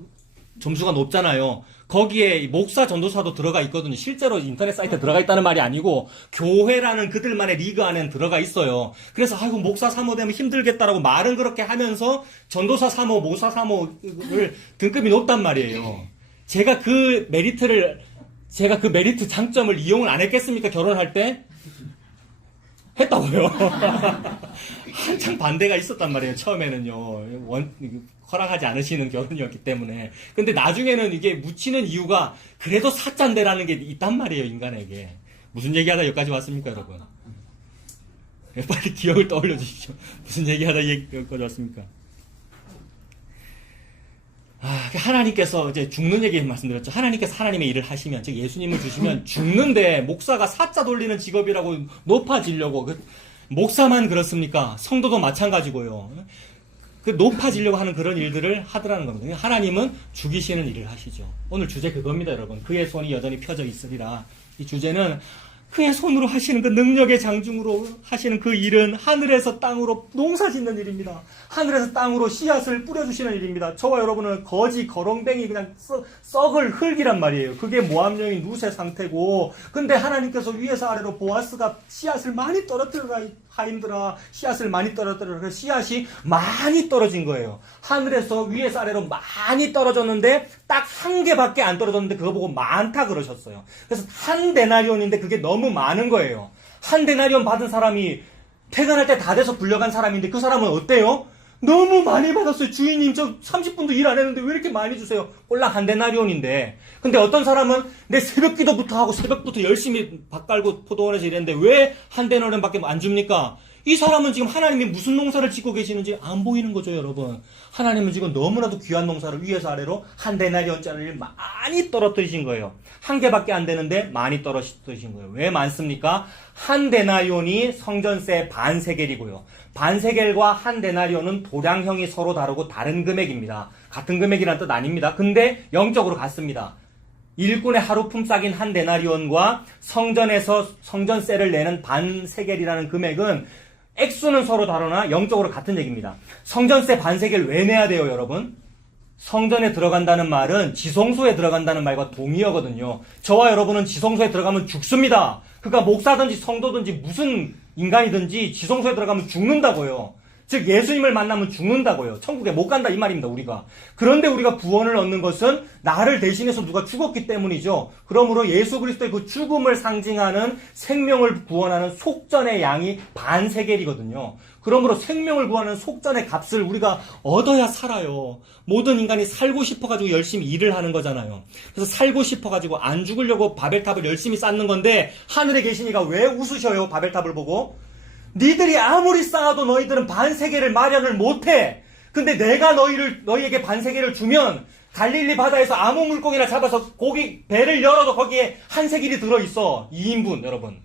점수가 높잖아요. 거기에 목사 전도사도 들어가 있거든요. 실제로 인터넷 사이트에 들어가 있다는 말이 아니고 교회라는 그들만의 리그 안에 들어가 있어요. 그래서 아이고 목사 사모 되면 힘들겠다라고 말은 그렇게 하면서 전도사 사모, 목사 사모를 등급이 높단 말이에요. 제가 그 메리트 장점을 이용을 안 했겠습니까? 결혼할 때? 했다고요. 한창 반대가 있었단 말이에요. 처음에는요. 허락하지 않으시는 결혼이었기 때문에. 근데 나중에는 이게 묻히는 이유가 그래도 사짠데라는 게 있단 말이에요. 인간에게. 무슨 얘기하다 여기까지 왔습니까, 여러분? 빨리 기억을 떠올려 주십시오. 무슨 얘기하다 여기까지 왔습니까? 하나님께서 이제 죽는 얘기 말씀드렸죠. 하나님께서 하나님의 일을 하시면, 즉 예수님을 주시면 죽는데 목사가 사자 돌리는 직업이라고 높아지려고, 목사만 그렇습니까? 성도도 마찬가지고요. 높아지려고 하는 그런 일들을 하더라는 겁니다. 하나님은 죽이시는 일을 하시죠. 오늘 주제 그겁니다, 여러분. 그의 손이 여전히 펴져 있으리라. 이 주제는 그의 손으로 하시는 그 능력의 장중으로 하시는 그 일은 하늘에서 땅으로 농사 짓는 일입니다. 하늘에서 땅으로 씨앗을 뿌려주시는 일입니다. 저와 여러분은 거지, 거렁뱅이, 그냥 썩을 흙이란 말이에요. 그게 모함령인 룻의 상태고, 근데 하나님께서 위에서 아래로 보아스가 씨앗을 많이 떨어뜨려라, 하인들아, 씨앗을 많이 떨어뜨려라. 그래서 씨앗이 많이 떨어진 거예요. 하늘에서 위에서 아래로 많이 떨어졌는데 딱 한 개밖에 안 떨어졌는데 그거 보고 많다 그러셨어요. 그래서 한 데나리온인데 그게 너무 많은 거예요. 한 데나리온 받은 사람이 퇴근할 때 다 돼서 불려간 사람인데 그 사람은 어때요? 너무 많이 받았어요. 주인님, 저 30분도 일 안 했는데 왜 이렇게 많이 주세요? 꼴랑 한 데나리온인데. 근데 어떤 사람은 내 새벽 기도부터 하고 새벽부터 열심히 밥 깔고 포도원에서 일했는데 왜 한 데나리온밖에 안 줍니까? 이 사람은 지금 하나님이 무슨 농사를 짓고 계시는지 안 보이는 거죠, 여러분. 하나님은 지금 너무나도 귀한 농사를 위에서 아래로 한 데나리온짜리를 많이 떨어뜨리신 거예요. 한 개밖에 안 되는데 많이 떨어뜨리신 거예요. 왜 많습니까? 한 데나리온이 성전세 반세겔이고요. 반세겔과 한 데나리온은 도량형이 서로 다르고 다른 금액입니다. 같은 금액이란 뜻 아닙니다. 근데 영적으로 같습니다. 일꾼의 하루 품삯인 한 데나리온과 성전에서 성전세를 내는 반세겔이라는 금액은 액수는 서로 다르나 영적으로 같은 얘기입니다. 성전세 반세겔 왜 내야 돼요, 여러분? 성전에 들어간다는 말은 지성소에 들어간다는 말과 동의어거든요. 저와 여러분은 지성소에 들어가면 죽습니다. 그러니까 목사든지 성도든지 무슨 인간이든지 지성소에 들어가면 죽는다고요. 즉 예수님을 만나면 죽는다고요. 천국에 못 간다 이 말입니다, 우리가. 그런데 우리가 구원을 얻는 것은 나를 대신해서 누가 죽었기 때문이죠. 그러므로 예수 그리스도의 그 죽음을 상징하는 생명을 구원하는 속전의 양이 반세겔이거든요. 그러므로 생명을 구하는 속전의 값을 우리가 얻어야 살아요. 모든 인간이 살고 싶어가지고 열심히 일을 하는 거잖아요. 그래서 살고 싶어가지고 안 죽으려고 바벨탑을 열심히 쌓는 건데 하늘에 계신 이가 왜 웃으셔요, 바벨탑을 보고? 니들이 아무리 쌓아도 너희들은 반세계를 마련을 못해. 근데 내가 너희에게 반세계를 주면 갈릴리 바다에서 아무 물고기나 잡아서 고기 배를 열어도 거기에 한 세겔이 들어있어. 2인분 여러분.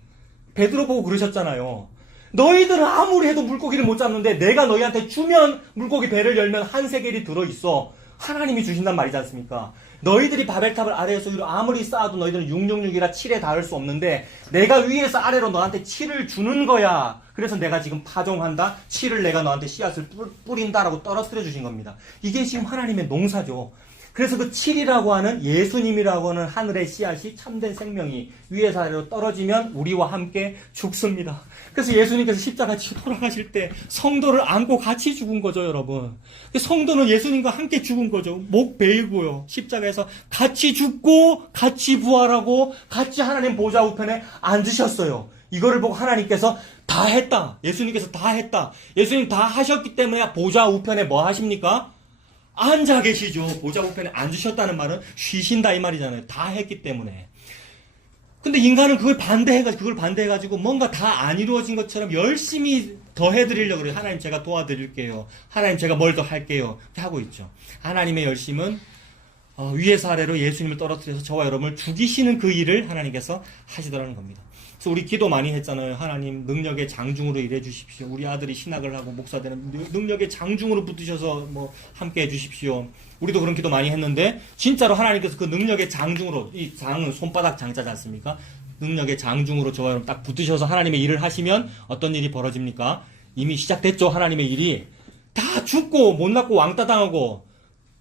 베드로 보고 그러셨잖아요. 너희들은 아무리 해도 물고기를 못 잡는데 내가 너희한테 주면 물고기 배를 열면 한 세겔이 들어있어. 하나님이 주신단 말이지 않습니까? 너희들이 바벨탑을 아래에서 위로 아무리 쌓아도 너희들은 666이라 7에 닿을 수 없는데 내가 위에서 아래로 너한테 7을 주는 거야. 그래서 내가 지금 파종한다. 7을 내가 너한테 씨앗을 뿌린다라고 떨어뜨려 주신 겁니다. 이게 지금 하나님의 농사죠. 그래서 그 7이라고 하는 예수님이라고 하는 하늘의 씨앗이 참된 생명이 위에서 아래로 떨어지면 우리와 함께 죽습니다. 그래서 예수님께서 십자가 지고 돌아가실 때 성도를 안고 같이 죽은 거죠, 여러분. 성도는 예수님과 함께 죽은 거죠. 목 베이고요. 십자가에서 같이 죽고 같이 부활하고 같이 하나님 보좌 우편에 앉으셨어요. 이거를 보고 하나님께서 다 했다. 예수님께서 다 했다. 예수님 다 하셨기 때문에 보좌 우편에 뭐 하십니까? 앉아 계시죠. 보좌 우편에 앉으셨다는 말은 쉬신다 이 말이잖아요. 다 했기 때문에. 근데 인간은 그걸 반대해가지고 뭔가 다 안 이루어진 것처럼 열심히 더 해드리려고 그래요. 하나님 제가 도와드릴게요. 하나님 제가 뭘 더 할게요. 이렇게 하고 있죠. 하나님의 열심은 위에서 아래로 예수님을 떨어뜨려서 저와 여러분을 죽이시는 그 일을 하나님께서 하시더라는 겁니다. 그래서 우리 기도 많이 했잖아요. 하나님 능력의 장중으로 일해 주십시오. 우리 아들이 신학을 하고 목사 되는 능력의 장중으로 붙으셔서 뭐 함께 해 주십시오. 우리도 그런 기도 많이 했는데 진짜로 하나님께서 그 능력의 장중으로, 이 장은 손바닥 장자지 않습니까? 능력의 장중으로 저와 여러분 딱 붙으셔서 하나님의 일을 하시면 어떤 일이 벌어집니까? 이미 시작됐죠. 하나님의 일이 다 죽고 못났고 왕따 당하고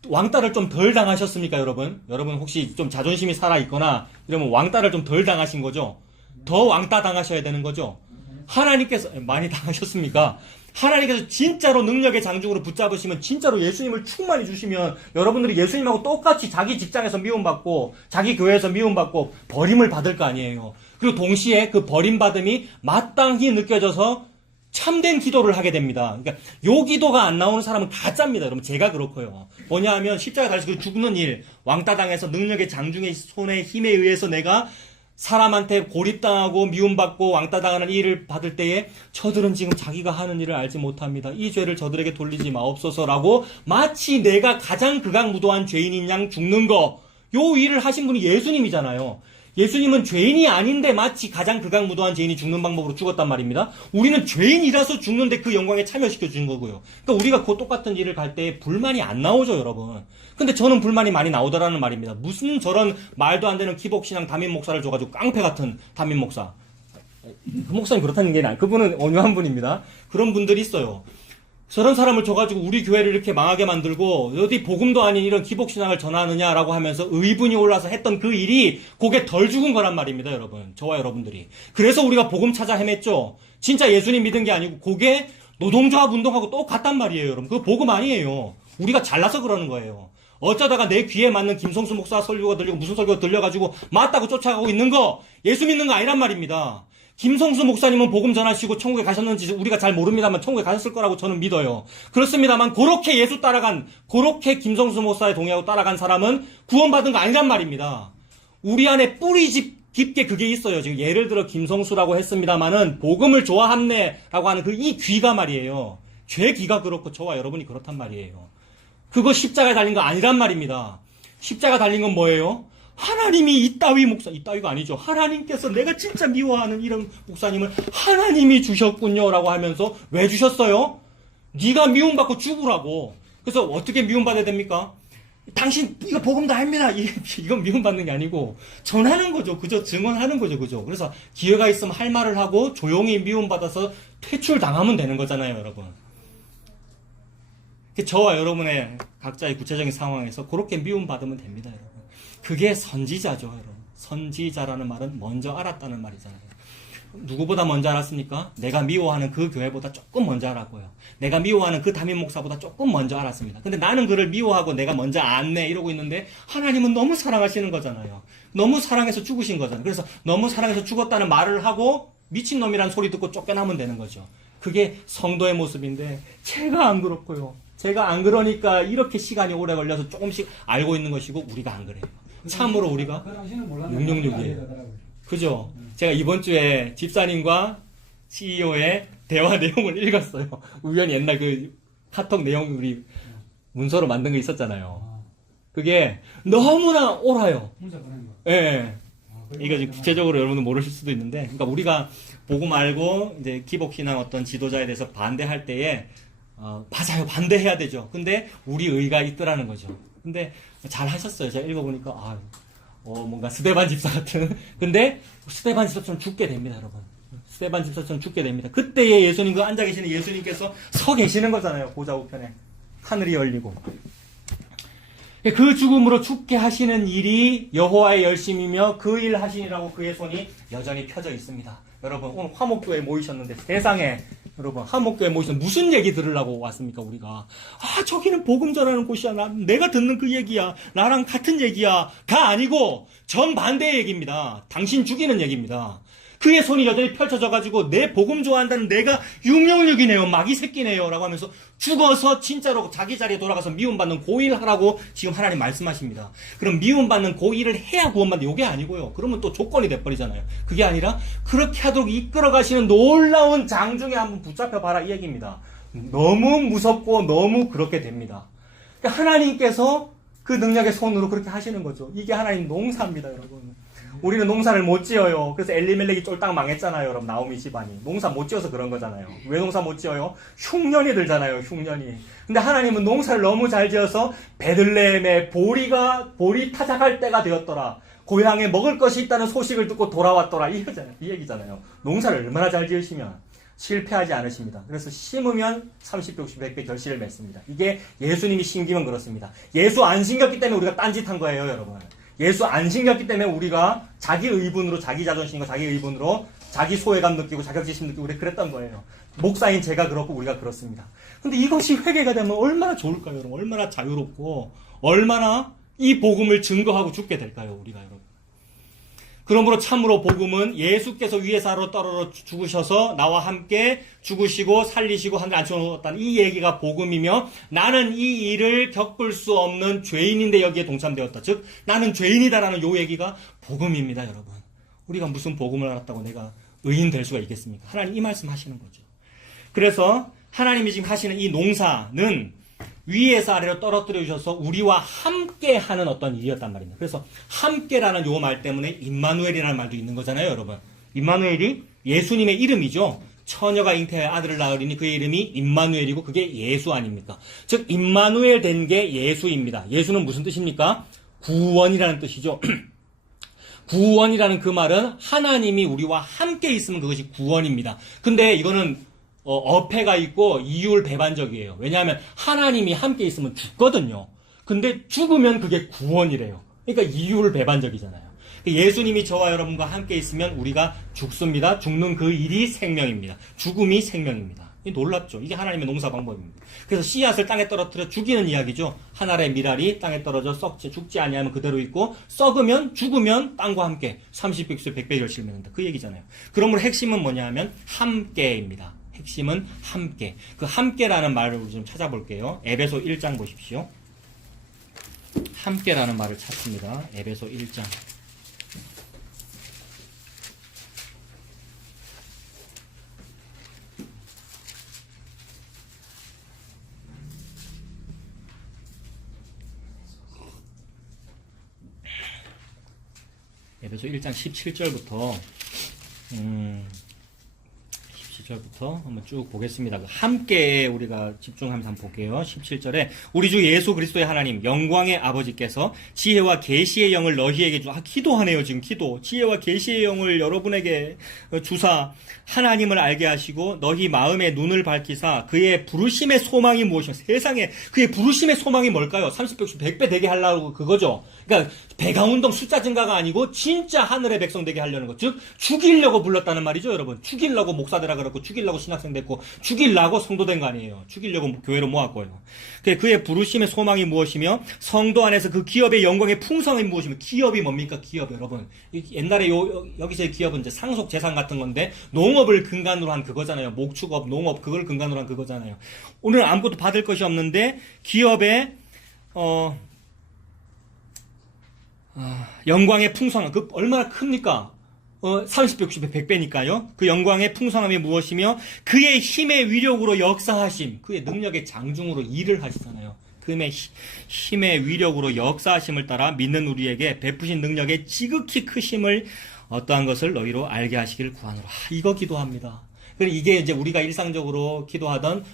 왕따를 좀 덜 당하셨습니까, 여러분? 여러분 혹시 좀 자존심이 살아있거나 이러면 왕따를 좀 덜 당하신 거죠? 더 왕따 당하셔야 되는 거죠? 하나님께서, 많이 당하셨습니까? 하나님께서 진짜로 능력의 장중으로 붙잡으시면, 진짜로 예수님을 충만히 주시면, 여러분들이 예수님하고 똑같이 자기 직장에서 미움받고, 자기 교회에서 미움받고, 버림을 받을 거 아니에요. 그리고 동시에 그 버림받음이 마땅히 느껴져서 참된 기도를 하게 됩니다. 그러니까 요 기도가 안 나오는 사람은 가짜입니다. 여러분, 제가 그렇고요. 뭐냐 하면 십자가 달려서 그 죽는 일, 왕따당해서 능력의 장중의 손의 힘에 의해서 내가 사람한테 고립당하고 미움받고 왕따당하는 일을 받을 때에 저들은 지금 자기가 하는 일을 알지 못합니다. 이 죄를 저들에게 돌리지 마옵소서라고 마치 내가 가장 극악무도한 죄인인 양 죽는 거, 요 일을 하신 분이 예수님이잖아요. 예수님은 죄인이 아닌데 마치 가장 극악무도한 죄인이 죽는 방법으로 죽었단 말입니다. 우리는 죄인이라서 죽는데 그 영광에 참여시켜 주는 거고요. 그러니까 우리가 그 똑같은 일을 갈 때 불만이 안 나오죠, 여러분. 근데 저는 불만이 많이 나오더라는 말입니다. 무슨 저런 말도 안 되는 기복신앙 담임 목사를 줘가지고 깡패 같은 담임 목사. 그 목사님 그렇다는 게 아니라 그분은 온유한 분입니다. 그런 분들이 있어요. 저런 사람을 줘가지고 우리 교회를 이렇게 망하게 만들고 어디 복음도 아닌 이런 기복신앙을 전하느냐라고 하면서 의분이 올라서 했던 그 일이 그게 덜 죽은 거란 말입니다, 여러분. 저와 여러분들이. 그래서 우리가 복음 찾아 헤맸죠. 진짜 예수님 믿은 게 아니고 그게 노동조합 운동하고 똑같단 말이에요, 여러분. 그거 복음 아니에요. 우리가 잘나서 그러는 거예요. 어쩌다가 내 귀에 맞는 김성수 목사 설교가 들리고 무슨 설교가 들려가지고 맞다고 쫓아가고 있는 거 예수 믿는 거 아니란 말입니다. 김성수 목사님은 복음 전하시고 천국에 가셨는지 우리가 잘 모릅니다만 천국에 가셨을 거라고 저는 믿어요. 그렇습니다만 그렇게 예수 따라간, 그렇게 김성수 목사에 동의하고 따라간 사람은 구원받은 거 아니란 말입니다. 우리 안에 뿌리 깊게 그게 있어요. 지금 예를 들어 김성수라고 했습니다만은 복음을 좋아함네라고 하는 그 이 귀가 말이에요. 죄 귀가 그렇고 저와 여러분이 그렇단 말이에요. 그거 십자가에 달린 거 아니란 말입니다. 십자가 달린 건 뭐예요? 하나님이 이따위가 아니죠. 하나님께서 내가 진짜 미워하는 이런 목사님을 하나님이 주셨군요 라고 하면서 왜 주셨어요? 네가 미움받고 죽으라고. 그래서 어떻게 미움받아야 됩니까? 당신 이거 복음 다 합니다. 이건 미움받는 게 아니고 전하는 거죠. 그죠? 증언하는 거죠. 그죠? 그래서 기회가 있으면 할 말을 하고 조용히 미움받아서 퇴출당하면 되는 거잖아요, 여러분. 저와 여러분의 각자의 구체적인 상황에서 그렇게 미움받으면 됩니다, 여러분. 그게 선지자죠, 여러분. 선지자라는 말은 먼저 알았다는 말이잖아요. 누구보다 먼저 알았습니까? 내가 미워하는 그 교회보다 조금 먼저 알았고요. 내가 미워하는 그 담임 목사보다 조금 먼저 알았습니다. 근데 나는 그를 미워하고 내가 먼저 안네 이러고 있는데 하나님은 너무 사랑하시는 거잖아요. 너무 사랑해서 죽으신 거잖아요. 그래서 너무 사랑해서 죽었다는 말을 하고 미친놈이란 소리 듣고 쫓겨나면 되는 거죠. 그게 성도의 모습인데 제가 안 그렇고요. 제가 안 그러니까 이렇게 시간이 오래 걸려서 조금씩 알고 있는 것이고 우리가 안 그래요. 참으로 우리가 666이에요. 그죠? 제가 이번 주에 집사님과 CEO의 대화 내용을 읽었어요. 우연히 옛날 그 카톡 내용 우리 문서로 만든 거 있었잖아요. 그게 너무나 옳아요. 예. 네. 이거 지금 구체적으로 여러분은 모르실 수도 있는데, 그러니까 우리가 보고 말고 이제 기복신앙 어떤 지도자에 대해서 반대할 때에 맞아요. 반대해야 되죠. 근데 우리 의가 있더라는 거죠. 근데 잘 하셨어요. 제가 읽어보니까, 뭔가 스데반 집사 같은. 근데 스데반 집사처럼 죽게 됩니다, 여러분. 스데반 집사처럼 죽게 됩니다. 그때에 예수님, 그 앉아 계시는 예수님께서 서 계시는 거잖아요. 보좌 우편에. 하늘이 열리고. 그 죽음으로 죽게 하시는 일이 여호와의 열심이며 그 일 하시니라고 그의 손이 여전히 펴져 있습니다. 여러분, 오늘 화목교회에 모이셨는데 세상에 여러분 화목교회에 모이셨는데 무슨 얘기 들으려고 왔습니까, 우리가? 저기는 복음 전하는 곳이야. 내가 듣는 그 얘기야. 나랑 같은 얘기야. 가 아니고 정반대의 얘기입니다. 당신 죽이는 얘기입니다. 그의 손이 여전히 펼쳐져가지고 내 복음 좋아한다는 내가 666이네요. 마귀 새끼네요. 라고 하면서 죽어서 진짜로 자기 자리에 돌아가서 미움받는 고일을 하라고 지금 하나님 말씀하십니다. 그럼 미움받는 고일을 해야 구원받는 이게 아니고요. 그러면 또 조건이 돼버리잖아요. 그게 아니라 그렇게 하도록 이끌어가시는 놀라운 장중에 한번 붙잡혀봐라 이 얘기입니다. 너무 무섭고 너무 그렇게 됩니다. 그러니까 하나님께서 그 능력의 손으로 그렇게 하시는 거죠. 이게 하나님 농사입니다, 여러분. 우리는 농사를 못 지어요. 그래서 엘리멜렉이 쫄딱 망했잖아요, 여러분. 나오미 집안이. 농사 못 지어서 그런 거잖아요. 왜 농사 못 지어요? 흉년이 들잖아요, 흉년이. 근데 하나님은 농사를 너무 잘 지어서 베들레헴에 보리 타작할 때가 되었더라. 고향에 먹을 것이 있다는 소식을 듣고 돌아왔더라. 이 얘기잖아요. 농사를 얼마나 잘 지으시면. 실패하지 않으십니다. 그래서 심으면 30배, 60배, 100배 결실을 맺습니다. 이게 예수님이 신기면 그렇습니다. 예수 안 신겼기 때문에 우리가 딴짓한 거예요, 여러분. 예수 안 신겼기 때문에 우리가 자기 의분으로, 자기 자존심과 자기 의분으로 자기 소외감 느끼고 자격지심 느끼고 우리 그랬던 거예요. 목사인 제가 그렇고 우리가 그렇습니다. 근데 이것이 회개가 되면 얼마나 좋을까요, 여러분? 얼마나 자유롭고 얼마나 이 복음을 증거하고 죽게 될까요, 우리가 여러분? 그러므로 참으로 복음은 예수께서 위에서 떨어져 죽으셔서 나와 함께 죽으시고 살리시고 하늘에 앉혀놓았다는 이 얘기가 복음이며, 나는 이 일을 겪을 수 없는 죄인인데 여기에 동참되었다. 즉 나는 죄인이다라는 요 얘기가 복음입니다, 여러분. 우리가 무슨 복음을 알았다고 내가 의인 될 수가 있겠습니까? 하나님 이 말씀 하시는 거죠. 그래서 하나님이 지금 하시는 이 농사는 위에서 아래로 떨어뜨려 주셔서 우리와 함께 하는 어떤 일이었단 말입니다. 그래서 함께라는 요 말 때문에 임마누엘이라는 말도 있는 거잖아요, 여러분. 임마누엘이 예수님의 이름이죠. 처녀가 잉태하여 아들을 낳으리니 그의 이름이 임마누엘이고 그게 예수 아닙니까? 즉 임마누엘 된 게 예수입니다. 예수는 무슨 뜻입니까? 구원이라는 뜻이죠. 구원이라는 그 말은 하나님이 우리와 함께 있으면 그것이 구원입니다. 근데 이거는 어폐가 있고 이율 배반적이에요. 왜냐하면 하나님이 함께 있으면 죽거든요. 근데 죽으면 그게 구원이래요. 그러니까 이율 배반적이잖아요. 예수님이 저와 여러분과 함께 있으면 우리가 죽습니다. 죽는 그 일이 생명입니다. 죽음이 생명입니다. 놀랍죠? 이게 하나님의 농사 방법입니다. 그래서 씨앗을 땅에 떨어뜨려 죽이는 이야기죠. 한 알의 밀알이 땅에 떨어져 죽지 아니하면 그대로 있고, 썩으면 죽으면 땅과 함께 30배, 100배 결실 맺는다. 그 얘기잖아요. 그러므로 핵심은 뭐냐 하면 함께입니다. 핵심은 함께. 그 함께라는 말을 우리 좀 찾아볼게요. 에베소 1장 보십시오. 함께라는 말을 찾습니다. 에베소 1장. 에베소 1장 17절부터 17절부터 한번 쭉 보겠습니다. 함께 우리가 집중하면서 한번 볼게요. 17절에 우리 주 예수 그리스도의 하나님 영광의 아버지께서 지혜와 계시의 영을 너희에게 기도하네요. 지금 기도. 지혜와 계시의 영을 여러분에게 주사 하나님을 알게 하시고 너희 마음의 눈을 밝히사 그의 부르심의 소망이 무엇이며, 세상에 그의 부르심의 소망이 뭘까요? 30배, 100배 되게 하려고 그거죠. 그러니까 배가운동 숫자 증가가 아니고 진짜 하늘의 백성 되게 하려는 것. 즉 죽이려고 불렀다는 말이죠, 여러분. 죽이려고 목사되라 그랬고, 죽이려고 신학생 됐고, 죽이려고 성도 된 거 아니에요. 죽이려고 교회로 모았고요. 그의 부르심의 소망이 무엇이며 성도 안에서 그 기업의 영광의 풍성이 무엇이며. 기업이 뭡니까? 기업, 여러분. 옛날에 여기서의 기업은 이제 상속 재산 같은 건데, 농업을 근간으로 한 그거잖아요. 목축업, 농업, 그걸 근간으로 한 그거잖아요. 오늘 아무것도 받을 것이 없는데 기업의 영광의 풍성함, 그 얼마나 큽니까? 30배, 60배, 100배니까요. 그 영광의 풍성함이 무엇이며 그의 힘의 위력으로 역사하심, 그의 능력의 장중으로 일을 하시잖아요. 그의 힘의 위력으로 역사하심을 따라 믿는 우리에게 베푸신 능력의 지극히 크심을 어떠한 것을 너희로 알게 하시기를 구하노라. 이거 기도합니다. 이게 이제 우리가 일상적으로 기도하던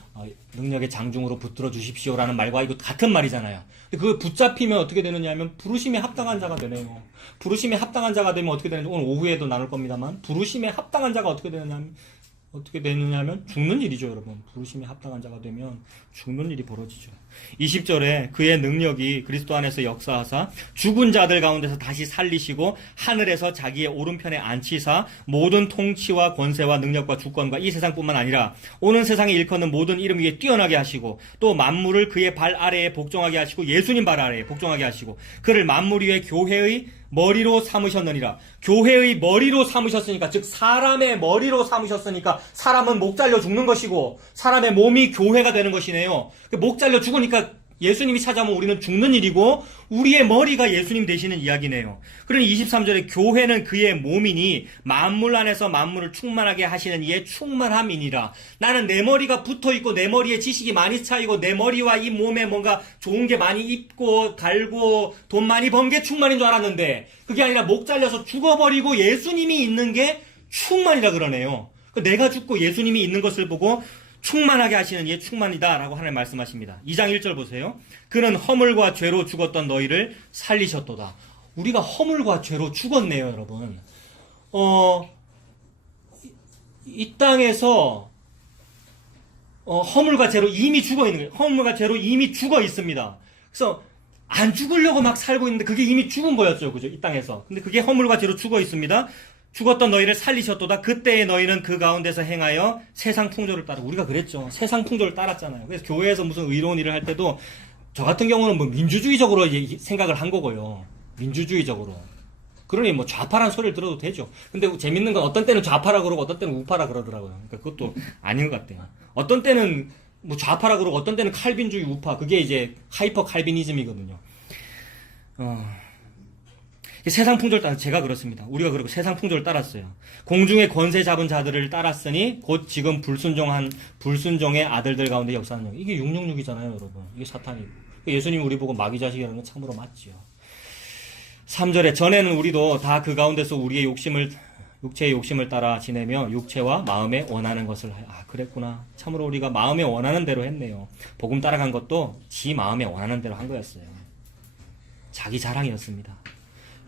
능력의 장중으로 붙들어 주십시오라는 말과 이거 같은 말이잖아요. 그 붙잡히면 어떻게 되느냐 하면 부르심에 합당한 자가 되네요. 부르심에 합당한 자가 되면 어떻게 되느냐, 오늘 오후에도 나눌 겁니다만, 부르심에 합당한 자가 어떻게 되느냐 하면 죽는 일이죠, 여러분. 부르심에 합당한 자가 되면 죽는 일이 벌어지죠. 20절에 그의 능력이 그리스도 안에서 역사하사 죽은 자들 가운데서 다시 살리시고 하늘에서 자기의 오른편에 앉히사 모든 통치와 권세와 능력과 주권과 이 세상뿐만 아니라 오는 세상에 일컫는 모든 이름 위에 뛰어나게 하시고 또 만물을 그의 발 아래에 복종하게 하시고 예수님 발 아래에 복종하게 하시고 그를 만물 위에 교회의 머리로 삼으셨느니라. 교회의 머리로 삼으셨으니까, 즉 사람의 머리로 삼으셨으니까 사람은 목 잘려 죽는 것이고 사람의 몸이 교회가 되는 것이네요. 목 잘려 죽으니까 예수님이 찾아오면 우리는 죽는 일이고 우리의 머리가 예수님 되시는 이야기네요. 그러니 23절에 교회는 그의 몸이니 만물 안에서 만물을 충만하게 하시는 이의 충만함이니라. 나는 내 머리가 붙어있고 내 머리에 지식이 많이 차이고 내 머리와 이 몸에 뭔가 좋은 게 많이 입고 달고 돈 많이 번 게 충만인 줄 알았는데 그게 아니라 목 잘려서 죽어버리고 예수님이 있는 게 충만이라 그러네요. 내가 죽고 예수님이 있는 것을 보고 충만하게 하시는 이의 충만이다 라고 하나님 말씀하십니다. 2장 1절 보세요. 그는 허물과 죄로 죽었던 너희를 살리셨도다. 우리가 허물과 죄로 죽었네요, 여러분. 이 땅에서 허물과 죄로 이미 죽어 있는 거예요. 허물과 죄로 이미 죽어 있습니다. 그래서 안 죽으려고 막 살고 있는데 그게 이미 죽은 거였죠. 그죠? 이 땅에서. 근데 그게 허물과 죄로 죽어 있습니다. 죽었던 너희를 살리셨도다. 그때의 너희는 그 가운데서 행하여 세상 풍조를 따르고. 우리가 그랬죠. 세상 풍조를 따랐잖아요. 그래서 교회에서 무슨 의로운 일을 할 때도 저 같은 경우는 뭐 민주주의적으로 생각을 한 거고요. 민주주의적으로. 그러니 뭐 좌파란 소리를 들어도 되죠. 근데 재밌는 건 어떤 때는 좌파라 그러고 어떤 때는 우파라 그러더라고요. 그러니까 그것도 아닌 것 같아요. 어떤 때는 뭐 좌파라 그러고 어떤 때는 칼빈주의 우파. 그게 이제 하이퍼 칼비니즘이거든요. 세상 풍조를 따라 제가 그렇습니다. 우리가 그렇고 세상 풍조를 따랐어요. 공중의 권세 잡은 자들을 따랐으니 곧 지금 불순종의 아들들 가운데 역사하는 영. 이게 666이잖아요, 여러분. 이게 사탄이고. 예수님이 우리 보고 마귀 자식이라는 건 참으로 맞지요. 3절에 전에는 우리도 다 그 가운데서 우리의 육체의 욕심을 따라 지내며 육체와 마음에 원하는 것을 그랬구나. 참으로 우리가 마음에 원하는 대로 했네요. 복음 따라간 것도 지 마음에 원하는 대로 한 거였어요. 자기 자랑이었습니다.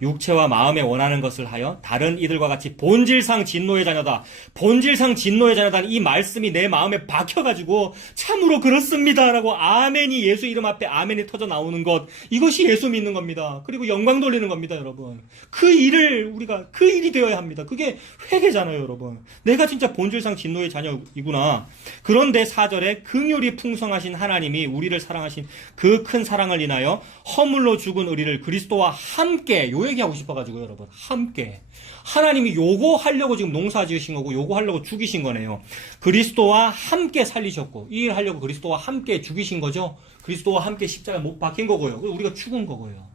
육체와 마음에 원하는 것을 하여 다른 이들과 같이 본질상 진노의 자녀다. 본질상 진노의 자녀다는 이 말씀이 내 마음에 박혀가지고 참으로 그렇습니다라고 아멘이 예수 이름 앞에 아멘이 터져 나오는 것. 이것이 예수 믿는 겁니다. 그리고 영광 돌리는 겁니다, 여러분. 그 일이 되어야 합니다. 그게 회개잖아요, 여러분. 내가 진짜 본질상 진노의 자녀이구나. 그런데 4절에 긍휼이 풍성하신 하나님이 우리를 사랑하신 그 큰 사랑을 인하여 허물로 죽은 우리를 그리스도와 함께 요 얘기하고 싶어가지고 여러분 함께 하나님이 요거 하려고 지금 농사 지으신 거고 요거 하려고 죽이신 거네요. 그리스도와 함께 살리셨고 이 일 하려고 그리스도와 함께 죽이신 거죠. 그리스도와 함께 십자가에 못 박힌 거고요. 우리가 죽은 거고요.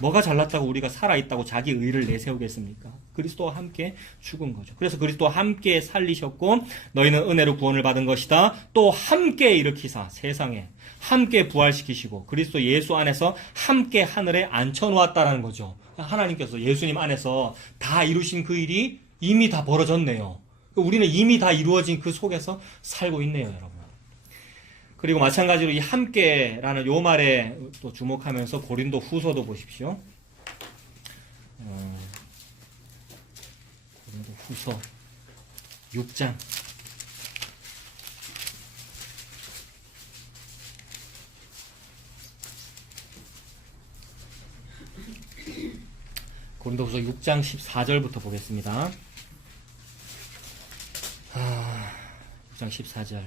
뭐가 잘났다고 우리가 살아있다고 자기 의를 내세우겠습니까? 그리스도와 함께 죽은 거죠. 그래서 그리스도와 함께 살리셨고 너희는 은혜로 구원을 받은 것이다. 또 함께 일으키사 세상에 함께 부활시키시고 그리스도 예수 안에서 함께 하늘에 앉혀놓았다라는 거죠. 하나님께서 예수님 안에서 다 이루신 그 일이 이미 다 벌어졌네요. 우리는 이미 다 이루어진 그 속에서 살고 있네요, 여러분. 그리고 마찬가지로 이 함께라는 요 말에 또 주목하면서 고린도 후서도 보십시오. 고린도 후서 6장. 고린도후서 6장 14절부터 보겠습니다. 6장 14절.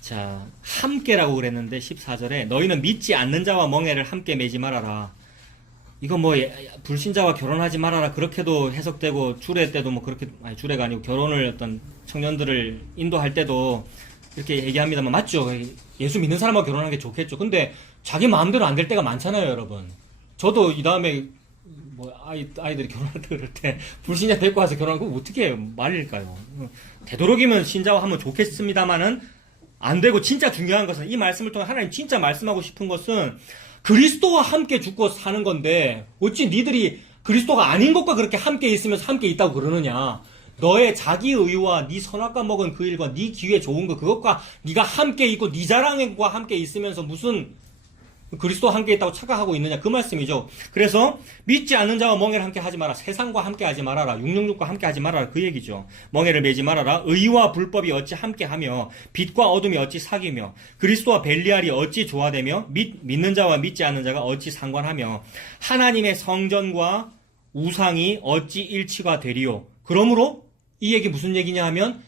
자, 함께라고 그랬는데 14절에 너희는 믿지 않는 자와 멍에를 함께 매지 말아라. 이거 뭐 불신자와 결혼하지 말아라 그렇게도 해석되고 주례 때도 뭐 그렇게 주례가 아니고 결혼을 어떤 청년들을 인도할 때도 이렇게 얘기합니다만 맞죠. 예수 믿는 사람하고 결혼하는 게 좋겠죠. 근데 자기 마음대로 안 될 때가 많잖아요, 여러분. 저도 이 다음에 뭐 아이들이 결혼할 때 그럴 때 불신자 데리고 와서 결혼하고 어떻게 말릴까요? 되도록이면 신자와 하면 좋겠습니다만은 안 되고 진짜 중요한 것은 이 말씀을 통해 하나님 진짜 말씀하고 싶은 것은 그리스도와 함께 죽고 사는 건데 어찌 니들이 그리스도가 아닌 것과 그렇게 함께 있으면서 함께 있다고 그러느냐. 너의 자기 의와 네 선악과 먹은 그 일과 네 기회에 좋은 거 그것과 네가 함께 있고 네 자랑과 함께 있으면서 무슨 그리스도와 함께 있다고 착각하고 있느냐 그 말씀이죠. 그래서 믿지 않는 자와 멍에를 함께 하지 마라. 세상과 함께 하지 말아라. 666과 함께 하지 말아라. 그 얘기죠. 멍에를 매지 말아라. 의와 불법이 어찌 함께 하며 빛과 어둠이 어찌 사귀며 그리스도와 벨리알이 어찌 조화되며 믿는 자와 믿지 않는 자가 어찌 상관하며 하나님의 성전과 우상이 어찌 일치가 되리요. 그러므로 이 얘기 무슨 얘기냐 하면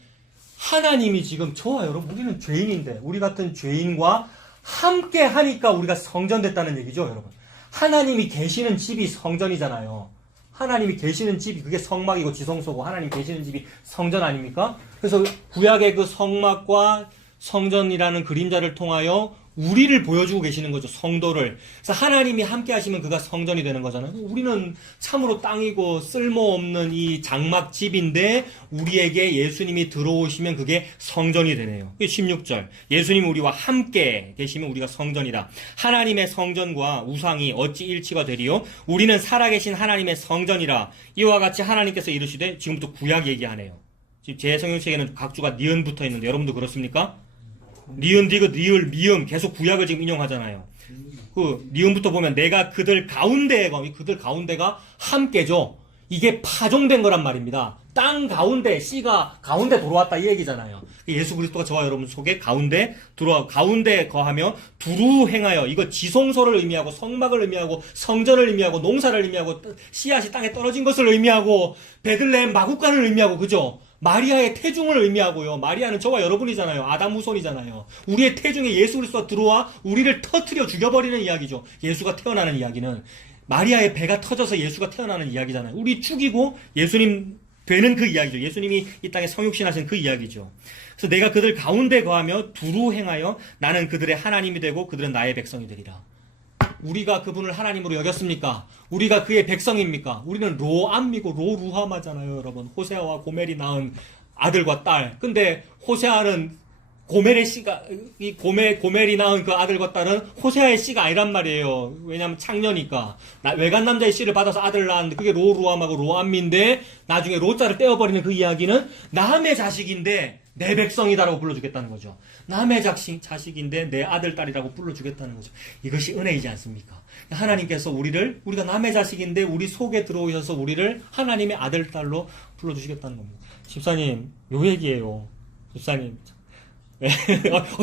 하나님이 지금 저와 여러분 우리는 죄인인데 우리 같은 죄인과 함께 하니까 우리가 성전됐다는 얘기죠, 여러분. 하나님이 계시는 집이 성전이잖아요. 하나님이 계시는 집이 그게 성막이고 지성소고 하나님 계시는 집이 성전 아닙니까? 그래서 구약의 그 성막과 성전이라는 그림자를 통하여 우리를 보여주고 계시는 거죠. 성도를. 그래서 하나님이 함께 하시면 그가 성전이 되는 거잖아요. 우리는 참으로 땅이고 쓸모없는 이 장막집인데 우리에게 예수님이 들어오시면 그게 성전이 되네요. 16절. 예수님이 우리와 함께 계시면 우리가 성전이다. 하나님의 성전과 우상이 어찌 일치가 되리요? 우리는 살아계신 하나님의 성전이라. 이와 같이 하나님께서 이르시되 지금부터 구약 얘기하네요. 지금 제 성경책에는 각 주가 니은 붙어 있는데 여러분도 그렇습니까? 니은, 디귿, 리을, 미음 계속 구약을 지금 인용하잖아요. 그 니은부터 보면 내가 그들 가운데가 함께죠. 이게 파종된 거란 말입니다. 땅 가운데 씨가 가운데 들어왔다 이 얘기잖아요. 예수 그리스도가 저와 여러분 속에 가운데 들어와 가운데 거하며 두루 행하여 이거 지성소를 의미하고 성막을 의미하고 성전을 의미하고 농사를 의미하고 씨앗이 땅에 떨어진 것을 의미하고 베들레헴 마국간을 의미하고 그죠? 마리아의 태중을 의미하고요. 마리아는 저와 여러분이잖아요. 아담 후손이잖아요. 우리의 태중에 예수 그리스도가 들어와 우리를 터트려 죽여버리는 이야기죠. 예수가 태어나는 이야기는 마리아의 배가 터져서 예수가 태어나는 이야기잖아요. 우리 죽이고 예수님 되는 그 이야기죠. 예수님이 이 땅에 성육신 하신 그 이야기죠. 그래서 내가 그들 가운데 거하며 두루 행하여 나는 그들의 하나님이 되고 그들은 나의 백성이 되리라. 우리가 그분을 하나님으로 여겼습니까? 우리가 그의 백성입니까? 우리는 로암이고 로루하마잖아요, 여러분. 호세아와 고멜이 낳은 아들과 딸. 근데 호세아는 고멜의 씨가, 고멜이 낳은 그 아들과 딸은 호세아의 씨가 아니란 말이에요. 왜냐면 창녀니까. 외간 남자의 씨를 받아서 아들을 낳았는데 그게 로루암하고 로암미인데 나중에 로자를 떼어버리는 그 이야기는 남의 자식인데 내 백성이다라고 불러주겠다는 거죠. 남의 자식인데 내 아들, 딸이라고 불러주겠다는 거죠. 이것이 은혜이지 않습니까? 하나님께서 우리가 남의 자식인데 우리 속에 들어오셔서 우리를 하나님의 아들, 딸로 불러주시겠다는 겁니다. 집사님, 요 얘기예요. 집사님.